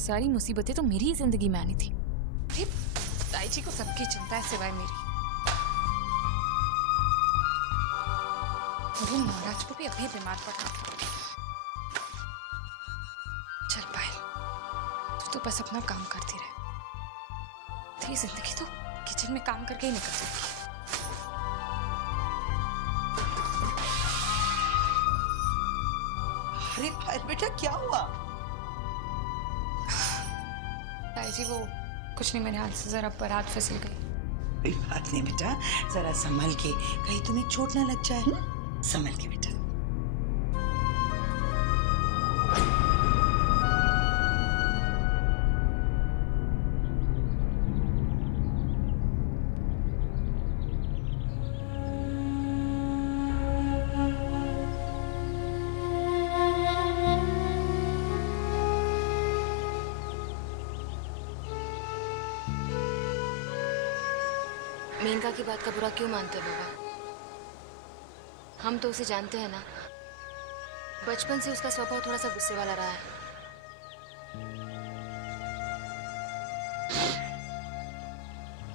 सारी मुसीबतें तो मेरी ही जिंदगी में आनी थी। ताई जी को सबकी चिंता है सिवाय मेरी। वो महाराज को भी अभी बीमार पड़ा। चल पायल, तू तो बस अपना काम करती रहे। तेरी जिंदगी तो किचन में काम करके ही निकल जाएगी। अरे पायल बेटा, क्या हुआ? ताई जी, वो कुछ नहीं, मेरे हाथ से जरा परात फिसल गई। कोई बात नहीं बेटा, जरा संभल के, कहीं तुम्हें चोट ना लग जाए। संभल के बेटा। मेनका की बात का बुरा क्यों मानते हो बाबा? हम तो उसे जानते हैं ना, बचपन से उसका स्वभाव थोड़ा सा गुस्से वाला रहा है।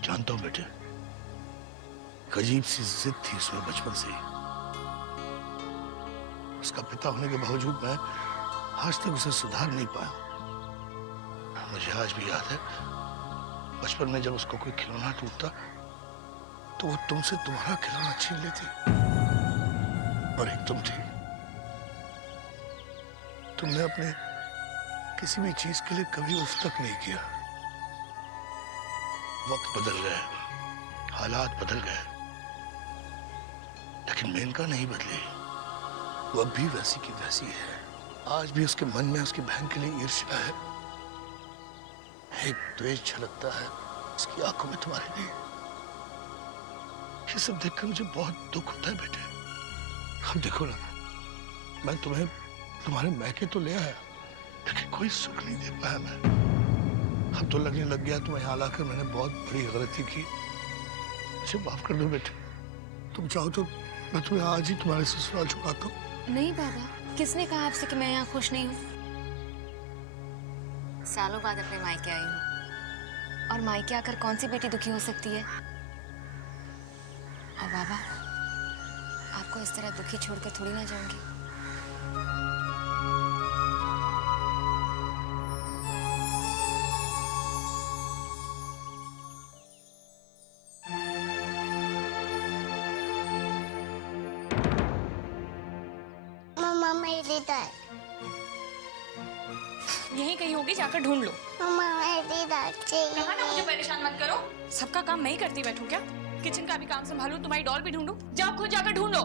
जानता हूं बेटे, एक अजीब सी जिद थी उसमें बचपन से ही। उसका पिता होने के बावजूद मैं आज तक उसे सुधार नहीं पाया। मुझे आज भी याद है, बचपन में जब उसको कोई खिलौना टूटता तो वो तुमसे तुम्हारा खिलौना छीन लेती। और एक तुम थी, तुमने अपने किसी भी चीज के लिए कभी उफ तक नहीं किया। वक्त बदल गए, हालात बदल गए, लेकिन मेनका नहीं बदली। वो अब भी वैसी की वैसी है। आज भी उसके मन में उसकी बहन के लिए ईर्ष्या है, एक द्वेष झलकता है उसकी आंखों में तुम्हारे लिए। ये सब देखकर मुझे बहुत दुख होता है बेटे। अब देखो ना, मैं तुम्हें तुम्हारे मैके तो ले आया, लेकिन कोई सुख नहीं दे पाया मैं। अब तो लगने लग गया तुम्हें यहाँ लाकर मैंने बहुत बड़ी गलती की। मुझे माफ कर दो बेटे। तुम चाहो तो मैं तुम्हें आज ही तुम्हारे ससुराल छुड़ाता हूँ। नहीं बाबा, किसने कहा आपसे कि मैं यहाँ खुश नहीं हूँ? सालों बाद अपने मायके आई हूँ, और मायके आकर कौन सी बेटी दुखी हो सकती है? और बाबा, आपको इस तरह दुखी छोड़कर थोड़ी ना जाऊंगी। मम्मा मेरी दाल। यहीं कहीं होगी, जाकर ढूंढ लो। मम्मा मेरी दाल चाहिए। कहा ना मुझे परेशान मत करो। सबका काम मैं ही करती बैठूं क्या? किचन का भी काम संभालूं, तुम्हारी डॉल भी ढूंढूं? जाओ खुद जाकर ढूंढ लो।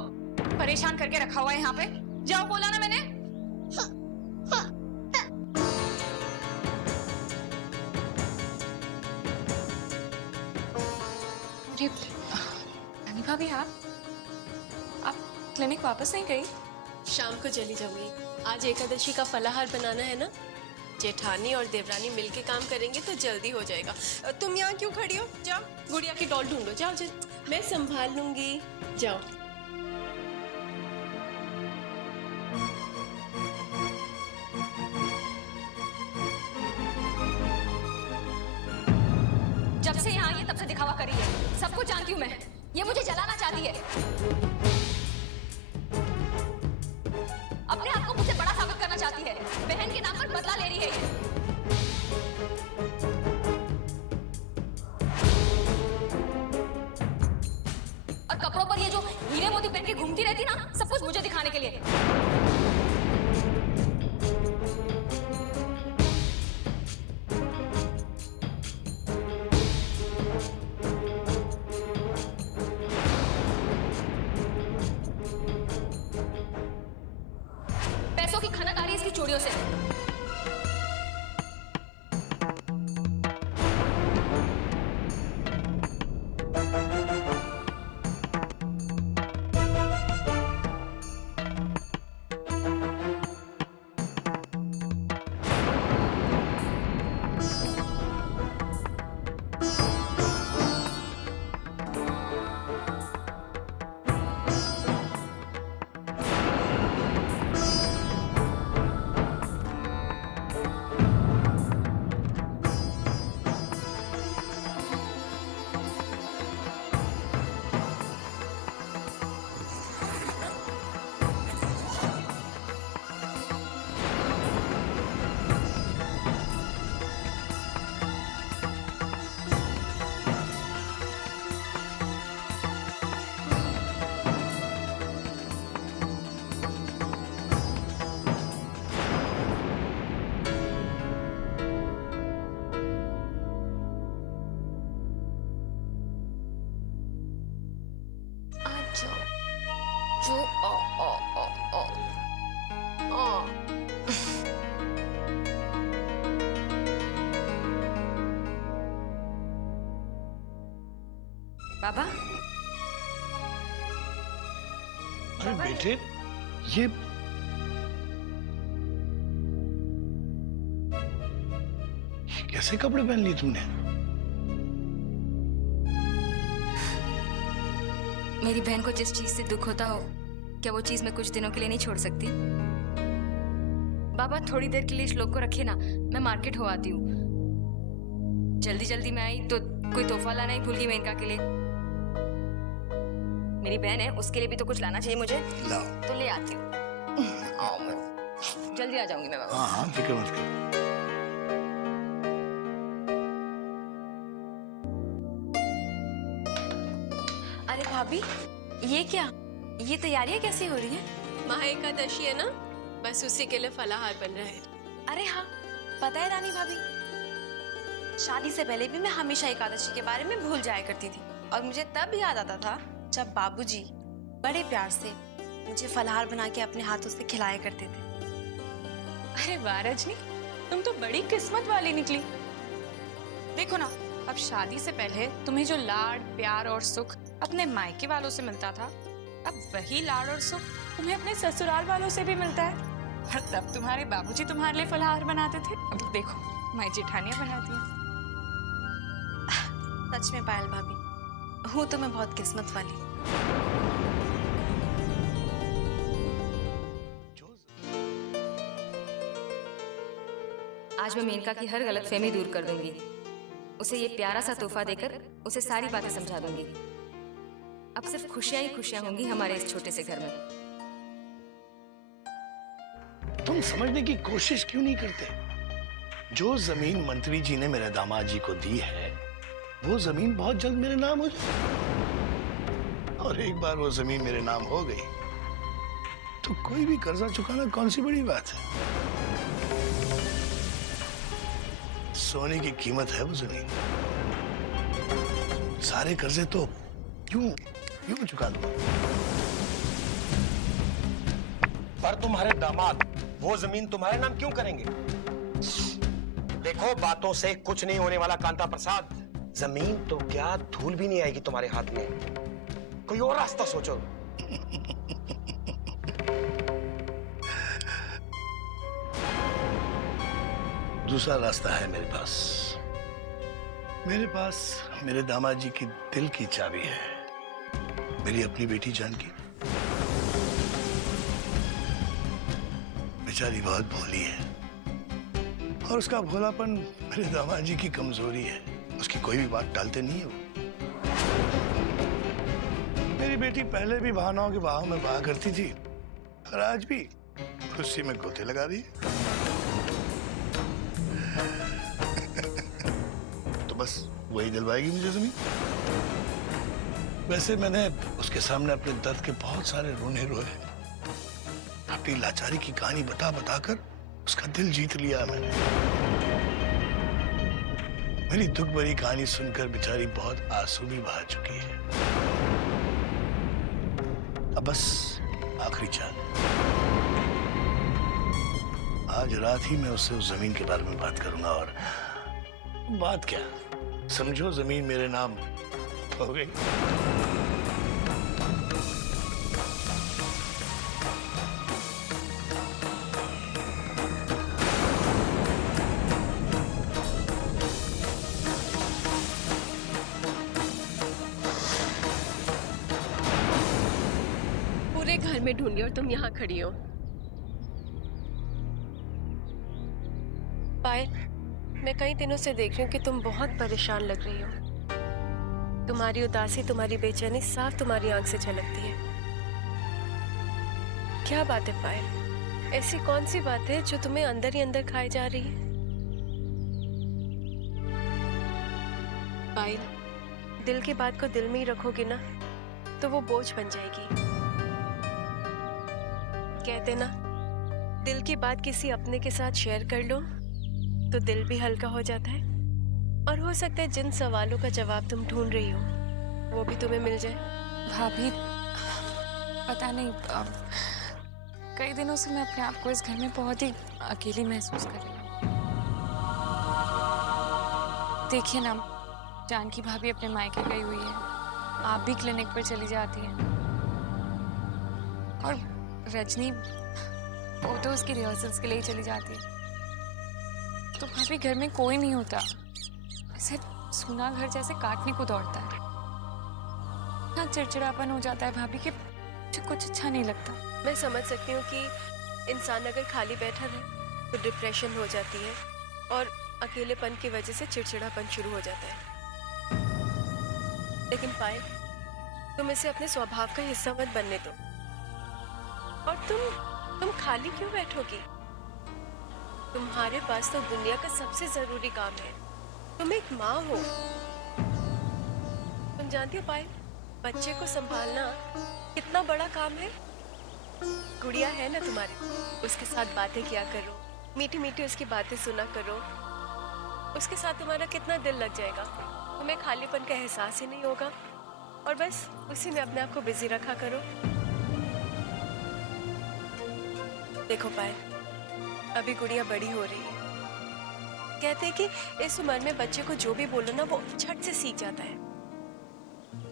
परेशान करके रखा हुआ है यहाँ पे। जाओ, बोला ना मैंने। अरे रानी भाभी, आप क्लिनिक वापस नहीं गई? शाम को चली जाऊंगी। आज एकादशी का फलाहार बनाना है ना। जेठानी और देवरानी मिलके काम करेंगे तो जल्दी हो जाएगा। तुम यहाँ क्यों खड़ी हो? जाओ गुड़िया की डॉल ढूंढो। जाओ, मैं संभाल लूंगी। जाओ। जब से यहाँ आई है तब से दिखावा करी है। सब कुछ जानती हूँ मैं। ये मुझे जलाना चाहती है। अपने आप को मुझसे बड़ा साबित करना चाहती है। बहन के नाम पर बदला ले रही है ये। और कपड़ों पर ये जो हीरे मोती पहन के घूमती रहती ना, सब कुछ मुझे दिखाने के लिए। पैसों की खनक आ रही है इसकी चूड़ियों से। सो ओ बाबा अरे बेटे, ये कैसे कपड़े पहन लिए तुमने? मेरी बहन को जिस चीज से दुख होता हो, क्या वो चीज मैं कुछ दिनों के लिए नहीं छोड़ सकती? बाबा थोड़ी देर के लिए श्लोक को रखे ना, मैं मार्केट हो आती हूँ। जल्दी जल्दी मैं आई तो कोई तोहफा लाना ही भूल गई मेनका के लिए। मेरी बहन है, उसके लिए भी तो कुछ लाना चाहिए मुझे। लाओ। तो ले आती हूँ। आओ, मैं जल्दी आ जाऊंगी मैं बाबा। हाँ हाँ, फिक्र मत करो। अरे भाभी, ये क्या? ये तैयारियां कैसे हो रही हैं? महा एकादशी है ना, बस उसी के लिए फलाहार बन रहा है। अरे हाँ, पता है रानी भाभी, शादी से पहले भी मैं हमेशा एकादशी के बारे में भूल जाया करती थी और मुझे तब याद आता था जब बाबूजी बड़े प्यार से मुझे फलाहार बना के अपने हाथों से खिलाया करते थे। अरे वाह रजनी, तुम तो बड़ी किस्मत वाली निकली। देखो ना, अब शादी से पहले तुम्हें जो लाड प्यार और सुख अपने मायके वालों से मिलता था, अब वही लाड और सुख तुम्हें अपने ससुराल वालों से भी मिलता है। और तब तुम्हारे बाबूजी तुम्हारे लिए फलाहार बनाते थे, अब देखो माई जेठानियां बनाती हैं। सच में पायल भाभी, हूँ तो मैं बहुत किस्मत वाली। आज मैं मेनका की हर गलतफहमी दूर कर दूंगी। उसे ये प्यारा सा तोहफा देकर उसे सारी बातें समझा दूंगी। अब सिर्फ खुशियां ही खुशियां होंगी हमारे इस छोटे से घर में। तुम समझने की कोशिश क्यों नहीं करते? जो जमीन मंत्री जी ने मेरे दामाद जी को दी है, वो जमीन बहुत जल्द मेरे नाम हो जाए। और एक बार वो जमीन मेरे नाम हो गई तो कोई भी कर्जा चुकाना कौन सी बड़ी बात है। सोने की कीमत है वो जमीन। सारे कर्जे तो यूं चुका दूंगा। पर तुम्हारे दामाद वो जमीन तुम्हारे नाम क्यों करेंगे? देखो, बातों से कुछ नहीं होने वाला कांता प्रसाद। जमीन तो क्या धूल भी नहीं आएगी तुम्हारे हाथ में। कोई और रास्ता सोचो। दूसरा रास्ता है मेरे पास। मेरे पास मेरे दामाद जी की दिल की चाबी है, मेरी अपनी बेटी जानकी। बेचारी बहुत भोली है और उसका भोलापन मेरे दामाद जी की कमजोरी है। उसकी कोई भी बात टालते नहीं है वो। मेरी बेटी पहले भी बहानाओं के बहाव में बहा करती थी और आज भी खुशी में गोते लगा रही है। तो बस वही दिलवाएगी मुझे जमीन। वैसे मैंने उसके सामने अपने दर्द के बहुत सारे रोने रोए, अपनी लाचारी की कहानी बता बताकर उसका दिल जीत लिया मैंने। मेरी दुख भरी कहानी सुनकर बेचारी बहुत आंसू भी बहा चुकी है। अब बस आखिरी चाल। आज रात ही मैं उससे उस जमीन के बारे में बात करूंगा। और बात क्या, समझो जमीन मेरे नाम हो गई। पूरे घर में ढूंढी और तुम यहाँ खड़ी हो। पायल, मैं कई दिनों से देख रही हूँ कि तुम बहुत परेशान लग रही हो। तुम्हारी उदासी, तुम्हारी बेचैनी साफ तुम्हारी आंख से झलकती है। क्या बात है पायल? ऐसी कौन सी बात है जो तुम्हें अंदर ही अंदर खाए जा रही है? पायल, दिल की बात को दिल में ही रखोगे ना तो वो बोझ बन जाएगी। कहते ना, दिल की बात किसी अपने के साथ शेयर कर लो तो दिल भी हल्का हो जाता है और हो सकता है जिन सवालों का जवाब तुम ढूंढ रही हो वो भी तुम्हें मिल जाए। भाभी, पता नहीं, कई दिनों से मैं अपने आप को इस घर में बहुत ही अकेली महसूस कर रही हूँ। देखिए ना, जानकी भाभी अपने मायके गई हुई है, आप भी क्लिनिक पर चली जाती हैं, और रजनी वो तो उसकी रिहर्सल्स के लिए ही चली जाती है। तो भाभी घर में कोई नहीं होता, ऐसे सूना घर जैसे काटने को दौड़ता है। इतना चिड़चिड़ापन हो जाता है भाभी कि मुझे कुछ अच्छा नहीं लगता। मैं समझ सकती हूँ कि इंसान अगर खाली बैठा रहे तो डिप्रेशन हो जाती है और अकेलेपन की वजह से चिड़चिड़ापन शुरू हो जाता है। लेकिन पायल, तुम इसे अपने स्वभाव का हिस्सा मत बनने दो। और तुम खाली क्यों बैठोगी? तुम्हारे पास तो दुनिया का सबसे जरूरी काम है। तुम एक माँ हो। तुम जानती हो पायल, बच्चे को संभालना कितना बड़ा काम है। गुड़िया है ना तुम्हारी, उसके साथ बातें किया करो, मीठी मीठी उसकी बातें सुना करो। उसके साथ तुम्हारा कितना दिल लग जाएगा, तुम्हें खालीपन का एहसास ही नहीं होगा। और बस उसी में अपने आप को बिजी रखा करो। देखो पायल, अभी गुड़िया बड़ी हो रही है। कहते हैं कि इस उम्र में बच्चे को जो भी बोलो ना, वो झट से सीख जाता है।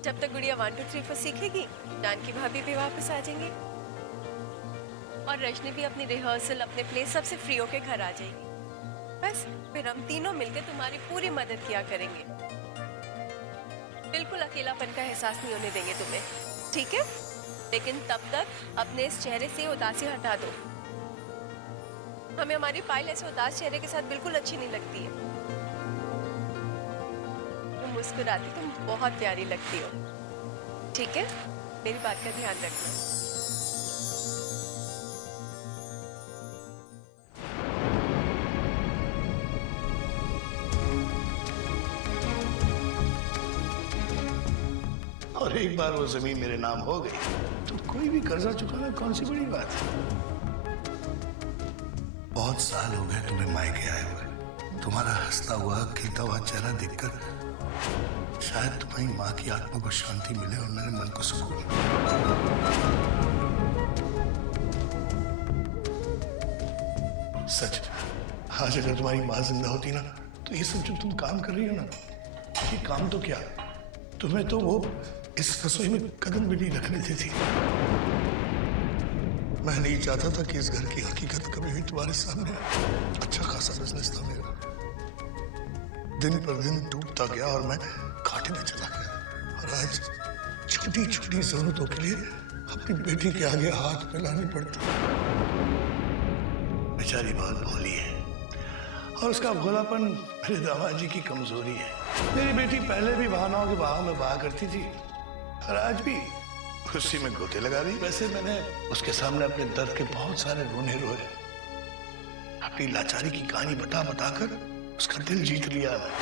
जब तक गुड़िया 1 2 3 4 सीखेगी, जानकी भाभी भी वापस आ जाएंगी और रजनी भी अपनी रिहर्सल, अपने प्ले सबसे फ्री होके घर आ जाएगी। बस फिर हम तीनों मिलकर तुम्हारी पूरी मदद किया करेंगे। बिल्कुल अकेलापन का एहसास नहीं होने देंगे तुम्हें, ठीक है? लेकिन तब तक अपने इस चेहरे से उदासी हटा दो। हमें हमारी पायल ऐसे उदास चेहरे के साथ बिल्कुल अच्छी नहीं लगती है। तुम मुस्कुराती, तुम बहुत प्यारी लगती हो, ठीक है? मेरी बात का ध्यान रखना। और एक बार वो जमीन मेरे नाम हो गई तो कोई भी कर्जा चुकाना कौन सी बड़ी बात है। बहुत साल हो गए तुम्हें मायके आए हुए। तुम्हारा हंसता हुआ खिलता हुआ चेहरा देखकर शायद तुम्हारी माँ की आत्मा को शांति मिले और मेरे मन को सुकून। सच, आज अगर तुम्हारी माँ जिंदा होती ना, तो ये सब जो तुम काम कर रही हो ना, ये काम तो क्या, तुम्हें तो वो इस रसोई में कदम भी नहीं रखने देती। मैं नहीं चाहता था कि इस घर की हकीकत कभी भी तुम्हारे सामने आए। अच्छा खासा बिजनेस था मेरा, दिन पर दिन टूटता गया और मैं घाटे में चला गया। और आज छोटी छोटी जरूरतों के लिए अपनी बेटी के आगे हाथ फैलाने पड़ते। बेचारी बहुत भोली है और उसका भोलापन मेरे दामाद जी की कमजोरी है। मेरी बेटी पहले भी बहानाओं के बहाव में बहा करती थी और आज भी उसी में गोते लगा रही। वैसे मैंने उसके सामने अपने दर्द के बहुत सारे रोने रोए, अपनी लाचारी की कहानी बता बताकर उसका दिल जीत लिया मैं।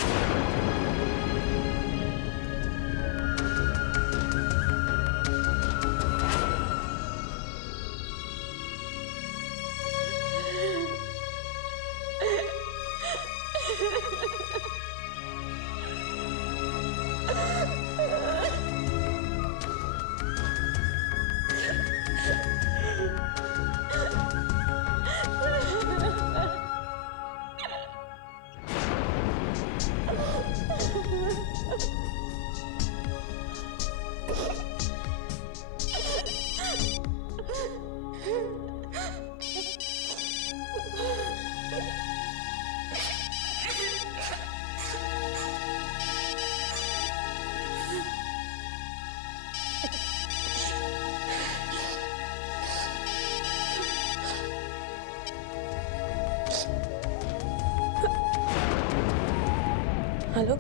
हेलो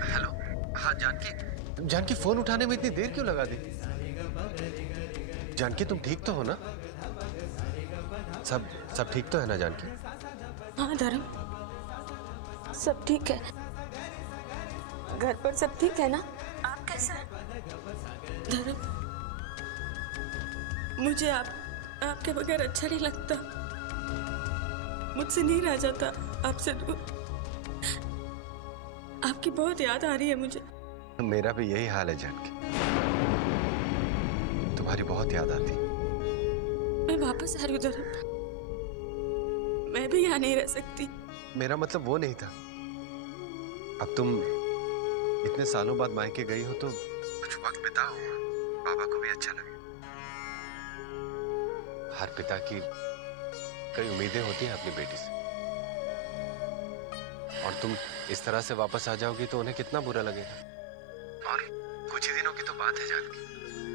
हेलो, हाँ जानकी, जानकी फोन उठाने में इतनी देर क्यों लगा दी? जानकी तुम ठीक तो हो ना? सब ठीक तो है ना जानकी? हाँ धर्म, सब ठीक है। घर पर सब ठीक है ना? आप कैसे हैं? धर्म, मुझे आपके बगैर अच्छा नहीं लगता। मुझसे नहीं रह जाता आपसे दूर। आपकी बहुत याद आ रही है मुझे। मेरा भी यही हाल है जानकी। तुम्हारी बहुत याद आती। मैं वापस आ रही हूँ धर्म, मैं भी यहाँ नहीं रह सकती। मेरा मतलब वो नहीं था। अब तुम इतने सालों बाद मायके गई हो तो कुछ वक्त बिताओ, बाबा को भी अच्छा लगे। हर पिता की कई उम्मीदें होती हैं अपनी बेटी से, और तुम इस तरह से वापस आ जाओगी तो उन्हें कितना बुरा लगेगा। और कुछ ही दिनों की तो बात है जानकी।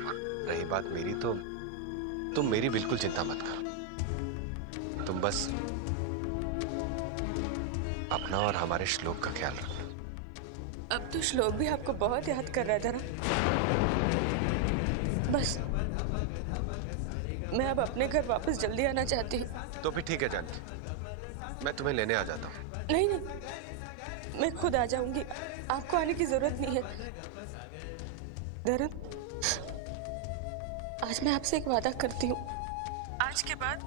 और रही बात मेरी, तो तुम मेरी बिल्कुल चिंता मत करो। तुम बस अपना और हमारे श्लोक का ख्याल रखना। अब तो श्लोक भी आपको बहुत याद कर रहा है धर्म। बस मैं अब अपने घर वापस जल्दी आना चाहती हूँ। तो भी ठीक है जानकी, मैं तुम्हें लेने आ जाता हूँ। नहीं नहीं, मैं खुद आ जाऊंगी, आपको आने की जरूरत नहीं है। धर्म, आज मैं आपसे एक वादा करती हूँ, आज के बाद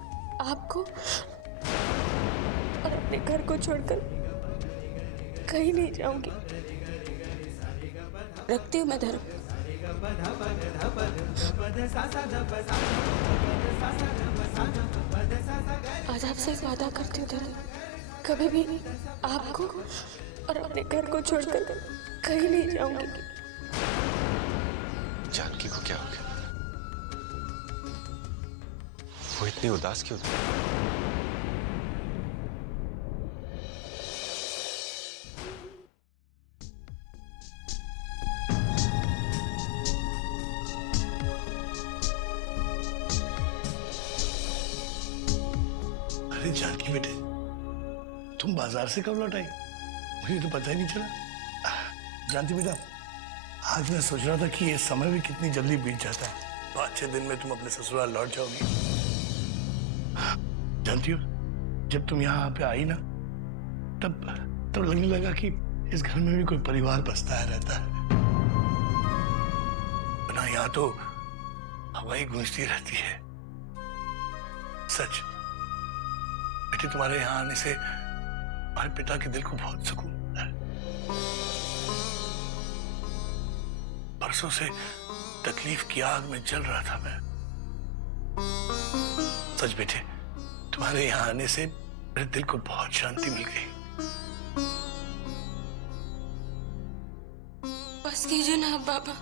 आपको और अपने घर को छोड़कर कहीं नहीं जाऊंगी। रखती हूँ मैं धर्म। आज आपसे एक वादा करती हूँ धर्म, कभी भी आपको और अपने घर को छोड़कर कहीं नहीं जाऊंगी। जानकी को क्या हो गया? वो इतनी उदास क्यों थी? अरे जानकी बेटे, तुम बाजार से कब लौट आई? मुझे तो पता ही नहीं चला। जानती बेटा, आज मैं सोच रहा था कि ये समय भी कितनी जल्दी बीत जाता है। 5-6 दिन में तुम अपने ससुराल लौट जाओगी। जानती हो, जब तुम यहाँ पे आई ना, तब लगने लगा कि इस घर में भी कोई परिवार बसता है रहता है। ना यहाँ तो हवाई गूंजती रहती है। सच बेटे, तुम्हारे यहाँ आने से हमारे पिता के दिल को बहुत सुकून मिलता है। परसों से तकलीफ की आग में जल रहा था मैं। सच बेटे, तुम्हारे यहाँ आने से मेरे दिल को बहुत शांति मिल गई। बस कीजिए ना बाबा,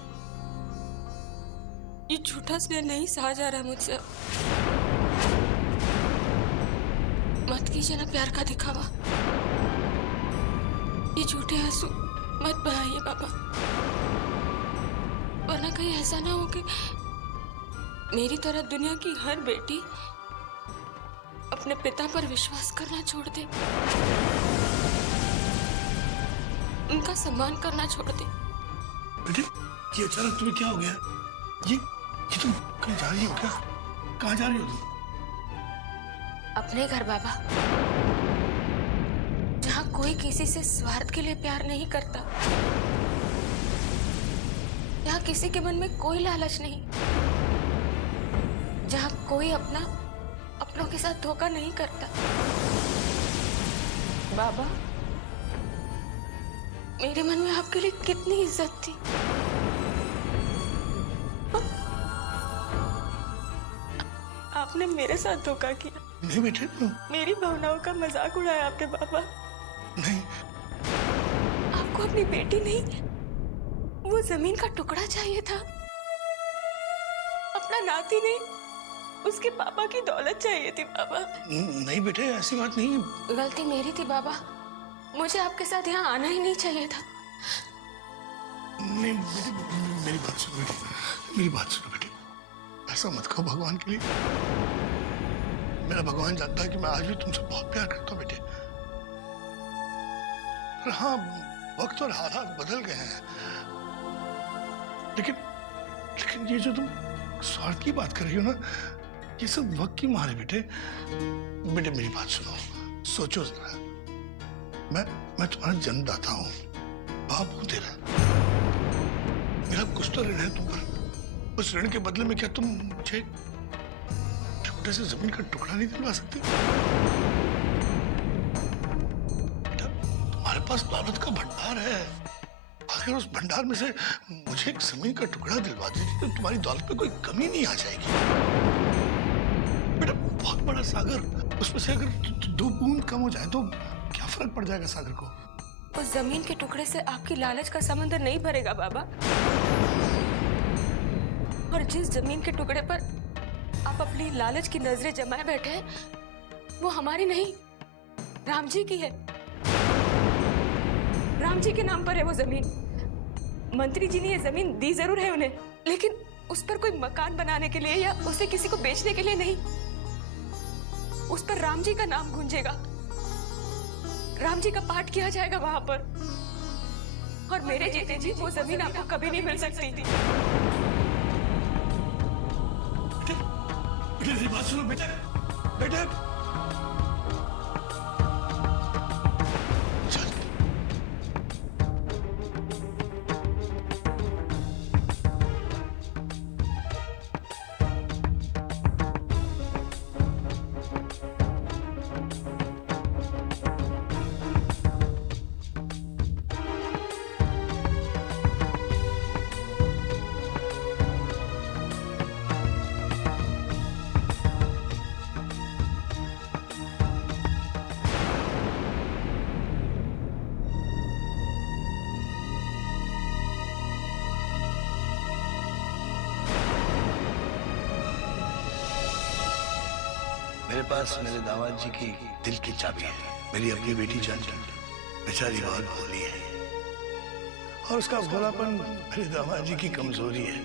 ये झूठा स्नेह नहीं सहा जा रहा मुझसे। मत कीजिए ना प्यार का दिखावा, ये झूठे आंसू मत बहाइए बाबा, वरना कहीं ऐसा ना हो कि मेरी तरह दुनिया की हर बेटी अपने पिता पर विश्वास करना छोड़ दे, उनका सम्मान करना छोड़ दे। बेटे, ये अचानक तुम्हें क्या हो गया? ये तुम कहीं जा रही हो क्या? कहाँ जा रही हो तुम? अपने घर बाबा, जहाँ कोई किसी से स्वार्थ के लिए प्यार नहीं करता, जहाँ किसी के मन में कोई लालच नहीं, जहाँ कोई अपनों के साथ धोखा नहीं करता। बाबा, मेरे मन में आपके लिए कितनी इज्जत थी। आपने मेरे साथ धोखा किया। नहीं बेटे, मेरी भावनाओं का मजाक उड़ाया आपने बाबा। नहीं, आपको अपनी बेटी नहीं, वो जमीन का टुकड़ा चाहिए था। अपना नाती नहीं, उसके पापा की दौलत चाहिए थी बाबा। नहीं बेटे, ऐसी बात नहीं है। गलती मेरी थी बाबा, मुझे आपके साथ यहाँ आना ही नहीं चाहिए था। नहीं बेटे, मेरी बात सुनो बेटे, मेरी बात सुनो बेटे, ऐसा मत कहो भगवान के लिए। मेरा भगवान जानता है कि मैं आज भी तुमसे बहुत प्यार करता हूँ बेटे। पर हाँ, वक्त और हालात बदल गए हैं, लेकिन ये जो तुम स्वार्थ की बात कर रही हो ना, ये सब वक्त की मार है बेटे। बेटे मेरी बात सुनो, सोचो जरा, मैं तुम्हारा जन्मदाता हूँ, बाप हूँ तेरा। मेरा कुछ तो ऋण है तुम पर। उस ऋण के बदले में क्या तुम मुझे छोटे से जमीन का टुकड़ा नहीं दिलवा सकते? बेटा, तुम्हारे पास दौलत का भंडार है, अगर उस भंडार में से मुझे एक जमीन का टुकड़ा दिलवा दीजिए तो तुम्हारी दौलत पे कोई कमी नहीं आ जाएगी। बेटा बहुत बड़ा सागर, उसमें से अगर 2 बूंद कम हो जाए तो क्या फर्क पड़ जाएगा सागर को? उस जमीन के टुकड़े से आपकी लालच का समंदर नहीं भरेगा बाबा। और जिस जमीन के टुकड़े पर आप अपनी लालच की नजरें जमाए बैठे हैं, वो हमारी नहीं, राम जी की है। राम जी के नाम पर है वो जमीन। मंत्री जी ने ये जमीन दी जरूर है उन्हें, लेकिन उस पर कोई मकान बनाने के लिए या उसे किसी को बेचने के लिए नहीं। उस पर राम जी का नाम गूंजेगा, राम जी का पाठ किया जाएगा वहां पर। और मेरे जीते जी वो जमीन आपको कभी नहीं मिल सकती। बेटे बात सुनो बेटे, बेटे मेरे पास मेरे दामाद जी की दिल की चाबी है। मेरी अपनी बेटी जान बेचारी बहुत भोली है और उसका भोलापन मेरे दामाद जी की कमजोरी है।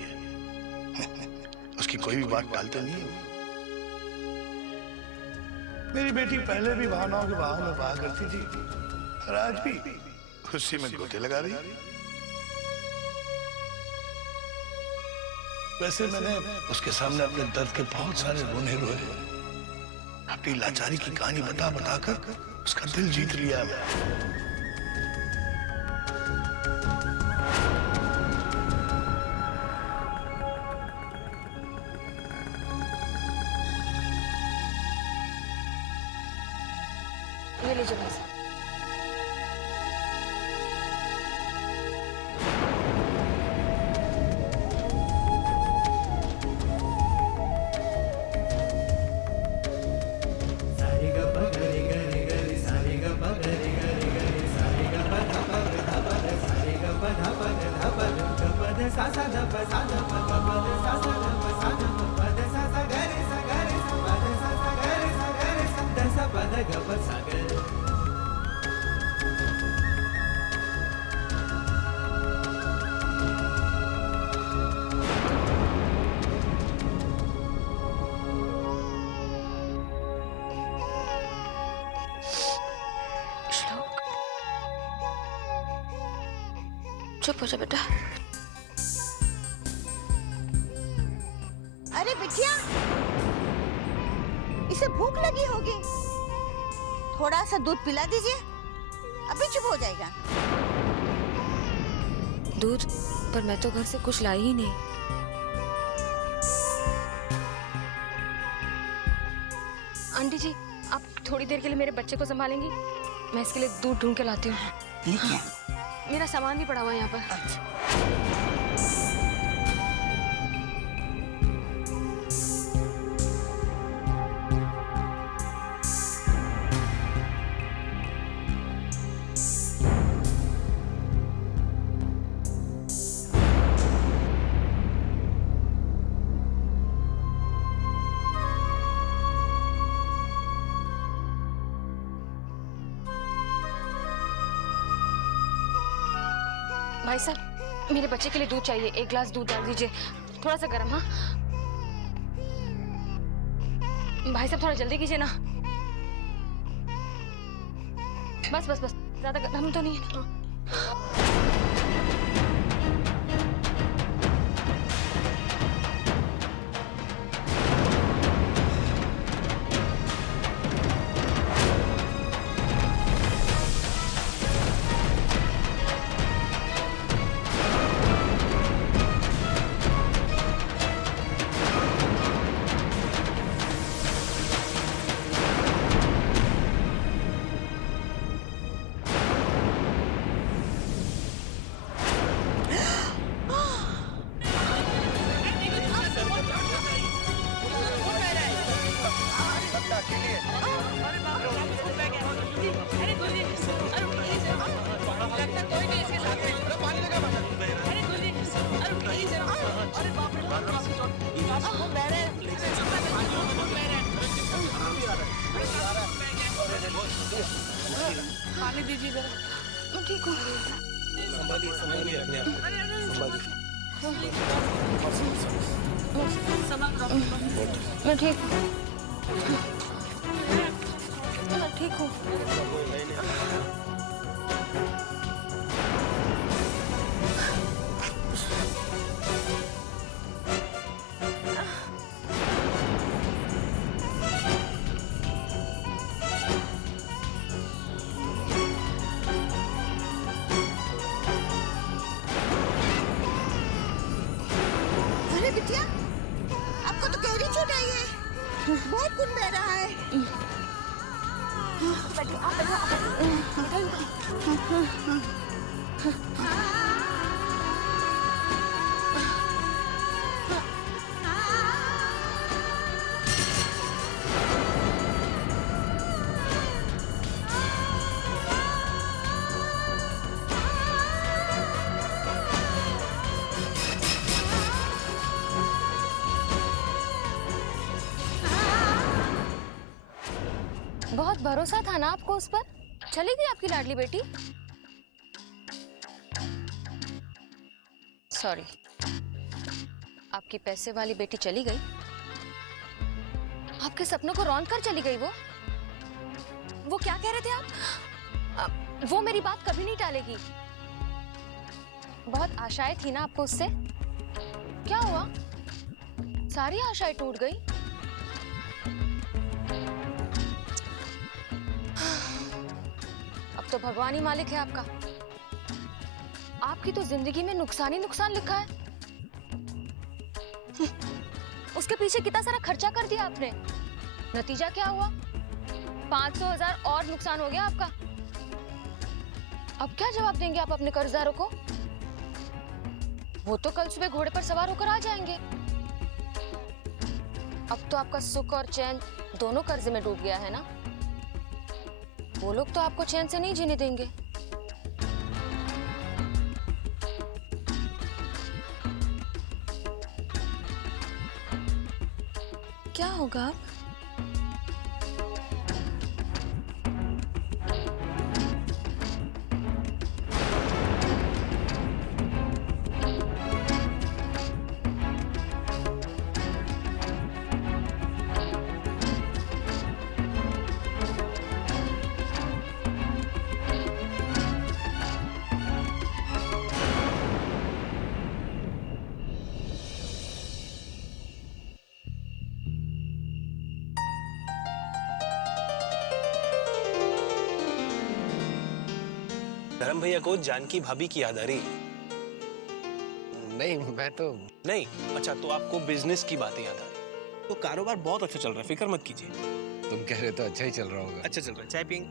उसकी कोई भी बात टालते नहीं है। मेरी बेटी पहले भी भावनाओं के बहाव में बहा करती थी और आज भी खुशी में गोते लगा रही। वैसे मैंने उसके सामने अपने दर्द के बहुत सारे रोने रोए, अपनी लाचारी की कहानी बता बताकर उसका दिल जीत लिया मैं। ये लीजिए भाई साहब। चुप हो जा बेटा। अरे बिटिया, इसे भूख लगी होगी, थोड़ा सा दूध पिला दीजिए, अभी चुप हो जाएगा। दूध? पर मैं तो घर से कुछ लाई ही नहीं। आंटी जी, आप थोड़ी देर के लिए मेरे बच्चे को संभालेंगी? मैं इसके लिए दूध ढूंढ के लाती हूँ। ठीक है। मेरा सामान भी पड़ा हुआ है यहाँ पर। भाई साहब, मेरे बच्चे के लिए दूध चाहिए। 1 गिलास दूध डाल दीजिए, थोड़ा सा गर्म। हाँ भाई साहब, थोड़ा जल्दी कीजिए ना। बस बस बस, ज्यादा गर्म तो नहीं है ना। पानी दीजिए जरा। मैं ठीक हूँ। संभालिए संभालिए अपने आप संभालिए। मैं ठीक हूँ। मैं ठीक हूँ। अरे बिटिया, आपको तो गहरी चोट आई है, बहुत खून बह रहा है। बहुत भरोसा था ना आपको उस पर। चली गई आपकी लाडली बेटी। सॉरी, आपकी पैसे वाली बेटी चली गई। आपके सपनों को रौंद कर चली गई वो क्या कह रहे थे आप? वो मेरी बात कभी नहीं टालेगी। बहुत आशाएं थी ना आपको उससे। क्या हुआ? सारी आशाएं टूट गई। अब तो भगवान ही मालिक है आपका। आपकी तो जिंदगी में नुकसान ही नुकसान लिखा है। उसके पीछे कितना सारा खर्चा कर दिया आपने। नतीजा क्या हुआ? 500,000 और नुकसान हो गया आपका। अब क्या जवाब देंगे आप अपने कर्जदारों को? वो तो कल सुबह घोड़े पर सवार होकर आ जाएंगे। अब तो आपका सुख और चैन दोनों कर्जे में डूब गया है ना। वो लोग तो आपको चैन से नहीं जीने देंगे। क्या होगा अब? धर्म भैया को जानकी भाभी की याद आ रही? नहीं, मैं तो नहीं। अच्छा, तो आपको बिजनेस की बातें याद आ रही? तो कारोबार बहुत अच्छा चल रहा है, फिक्र मत कीजिए। तुम कह रहे तो अच्छा ही चल रहा होगा। अच्छा चल रहा है। चाय पियेंगे?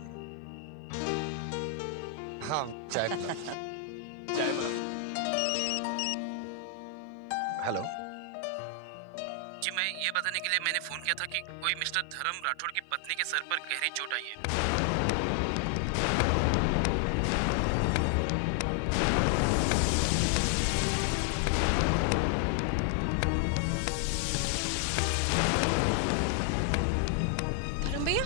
हाँ, चाय पिला। चाय बना। हेलो जी, मैं ये बताने के लिए मैंने फोन किया था कि कोई मिस्टर धर्म राठौड़ की पत्नी के सर पर गहरी चोट आई है। धर्म भैया,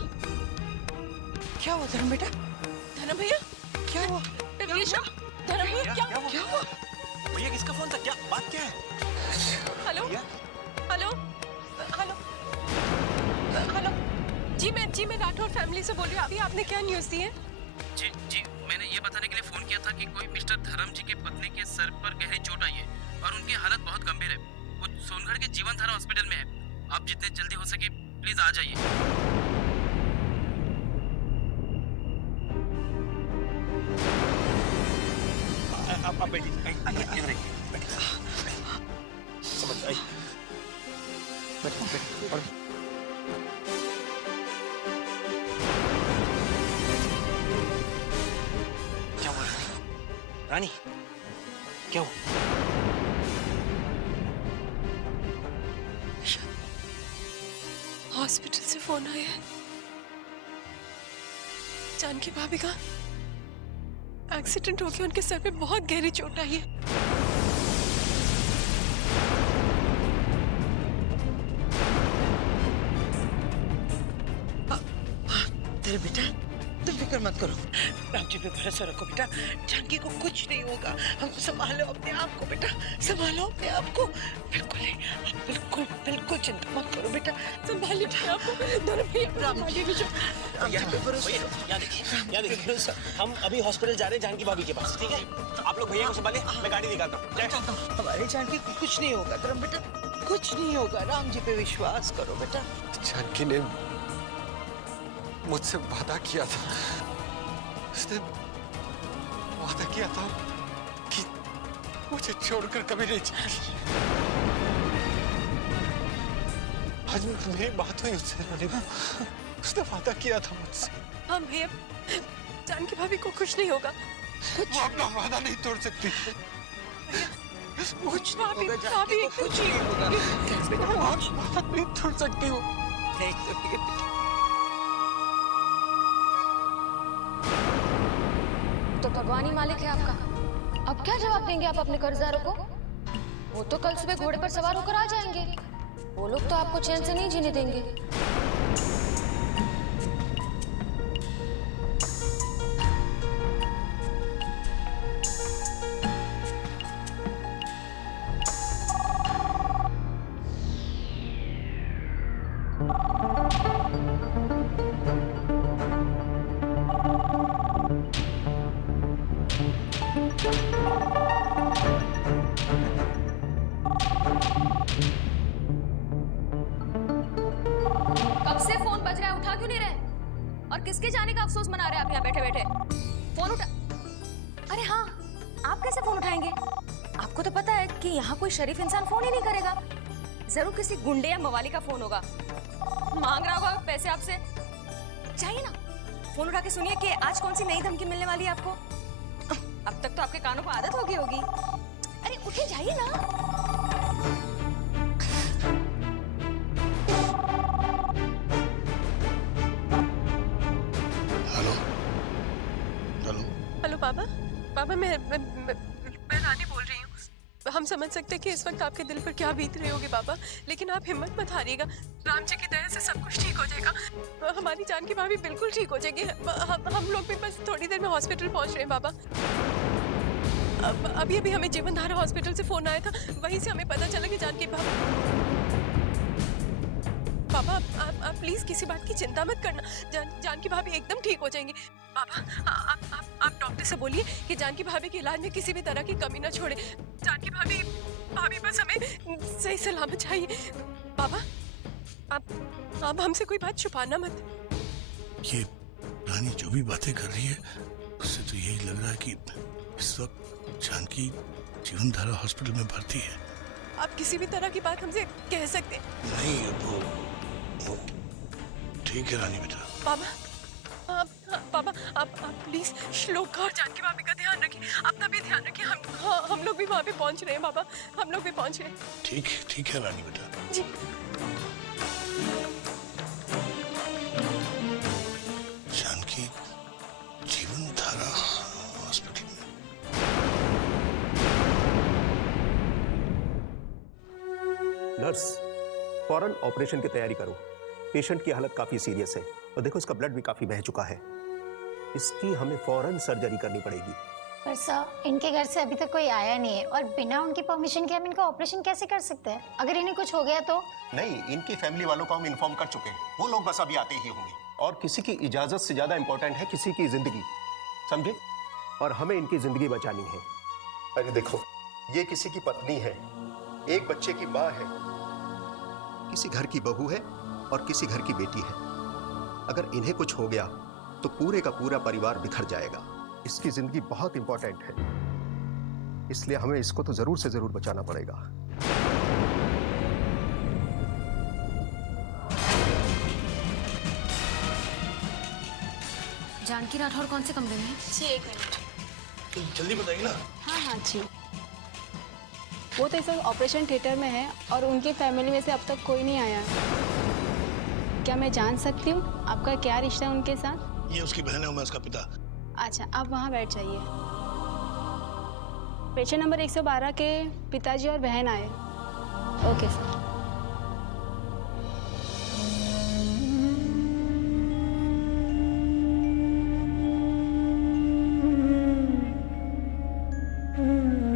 क्या हुआ धर्म बेटा? धर्म भैया, क्या हुआ? धर्म भैया, क्या हुआ? भैया किसका फोन था? क्या बात क्या है? हेलो हेलो हेलो हेलो जी, मैं राठौड़ फैमिली से बोल रही हूँ। अभी आपने क्या न्यूज़ दी है? जी, मैंने ये बताने के लिए फोन किया था कि कोई मिस्टर धर्म जी के पत्नी के सर पर गहरी चोट आई है और उनकी हालत बहुत गंभीर है। वो सोनगढ़ के जीवन धारा हॉस्पिटल में है। आप जितने जल्दी हो सके प्लीज आ जाइए। आप बैठिए, इधर आइए, बैठिए। समझ आई। बैठिए, और क्या बोल रही थी? रानी, क्या हुआ? हॉस्पिटल से फोन आया है। जानकी भाभी का एक्सीडेंट हो गया, उनके सर पे बहुत गहरी चोट आई है। अरे बेटा तुम फिक्र मत करो, राम जी पे भरोसा रखो बेटा, जानकी को कुछ नहीं होगा। हमको संभालो अपने आप को बेटा, संभालो अपने आप को। बिल्कुल नहीं, आप बिल्कुल बिल्कुल चिंता मत करो बेटा, संभालिए अपने आप को। राम जी पे भरोसा, भरोसा। हम अभी हॉस्पिटल जा रहे हैं जानकी भाभी के पास, ठीक है? आप लोग भैया को संभालिए, मैं गाड़ी दिखाता हूँ। हमारी जानकी को कुछ नहीं होगा धर्म बेटा, कुछ नहीं होगा। राम जी पे विश्वास करो बेटा। जानकी ने मुझसे वादा किया था, उसने वादा किया था कि मुझे छोड़कर कभी नहीं जाएगी। आज मेरी बात हुई उससे, उसने वादा किया था मुझसे। हाँ भैया, जानकी भाभी को कुछ नहीं होगा। वो अपना वादा नहीं तोड़ सकती। कुछ नहीं भाभी, होगा भाभी, जानकी को, कुछ नहीं होगा। वादा नहीं तोड़ सकती हूँ। तो भगवान ही मालिक है आपका। अब क्या जवाब देंगे आप अपने कर्जदारों को? वो तो कल सुबह घोड़े पर सवार होकर आ जाएंगे। वो लोग तो आपको चैन से नहीं जीने देंगे। कब से फोन बज रहा है, उठा क्यों नहीं रहे? और किसके जाने का अफसोस मना रहे हैं आप यहाँ बैठे बैठे? फोन उठा। अरे हाँ, आप कैसे फोन उठाएंगे? आपको तो पता है कि यहाँ कोई शरीफ इंसान फोन ही नहीं करेगा। जरूर किसी गुंडे या मवाली का फोन होगा, मांग रहा होगा पैसे आपसे। चाहिए ना, फोन उठा के सुनिए कि आज कौन सी नई धमकी मिलने वाली है आपको। अब तक तो आपके कानों पर आदत हो गई होगी। अरे उठे जाइए ना। हेलो पापा, मैं रानी बोल रही हूँ। हम समझ सकते हैं कि इस वक्त आपके दिल पर क्या बीत रही होगी पापा, लेकिन आप हिम्मत मत हारिएगा। राम जी की दया से सब कुछ ठीक हो जाएगा। हमारी जानकी भाभी बिल्कुल ठीक हो जाएगी। हम लोग भी बस थोड़ी देर में हॉस्पिटल पहुंच रहे हैं पापा। अभी अभी हमें जीवन धारा हॉस्पिटल से फोन आया था, वहीं से हमें पता चला कि जानकी पापा आप प्लीज किसी बात की चिंता मत करना। जानकी भाभी एकदम ठीक हो जाएंगी। पापा आप डॉक्टर से बोलिए कि जानकी भाभी के इलाज में किसी भी तरह की कमी ना छोड़े। जानकी भाभी बस हमें सही सलामत चाहिए। पापा आप हमसे कोई बात छुपाना मत। ये रानी जो भी बातें कर रही है उससे तो यही लग रहा है कि इस वक्त जानकी जीवन धारा हॉस्पिटल में भर्ती है। आप किसी भी तरह की बात हमसे कह सकते हैं। नहीं वो ठीक है रानी बेटा। पापा आप प्लीज श्लोका और जानकी भाभी का ध्यान रखिए, अपना भी ध्यान रखिए। हम लोग भी वहाँ पे पहुँच रहे हैं पापा, हम लोग भी पहुँच रहे हैं। ठीक है रानी बेटा जी। जानकी जीवन धारा हॉस्पिटल में। नर्स, फौरन ऑपरेशन की तैयारी करो। पेशेंट की हालत काफी सीरियस है और देखो इसका ब्लड भी काफी बह चुका है। इसकी हमें फौरन सर्जरी करनी पड़ेगी। पर सर, इनके घर से अभी तक कोई आया नहीं है और बिना उनकी परमिशन के हम इनका ऑपरेशन कैसे कर सकते हैं? अगर इन्हें कुछ हो गया तो? नहीं, इनकी फैमिली वालों को हम इन्फॉर्म कर चुके हैं, वो लोग बस अभी आते ही होंगे। और किसी की इजाजत से ज्यादा इंपॉर्टेंट है किसी की जिंदगी, समझे? और हमें इनकी जिंदगी बचानी है। अरे देखो, ये किसी की पत्नी है, एक बच्चे की माँ है, किसी घर की बहू है और किसी घर की बेटी है। अगर इन्हें कुछ हो गया तो पूरे का पूरा परिवार बिखर जाएगा। इसकी जिंदगी बहुत इंपॉर्टेंट है, इसलिए हमें इसको तो जरूर से जरूर बचाना पड़ेगा। जानकी राठौर कौन से कमरे में है? जी, एक मिनट। जल्दी बताइए ना। हाँ जी, वो तो इस वक्त ऑपरेशन थिएटर में है और उनकी फैमिली में से अब तक कोई नहीं आया है। क्या मैं जान सकती हूँ आपका क्या रिश्ता है उनके साथ? ये उसकी बहन है, मैं उसका पिता। अच्छा, आप वहाँ बैठ जाइए। पेशेंट नंबर 112 के पिताजी और बहन आए। Okay sir. है।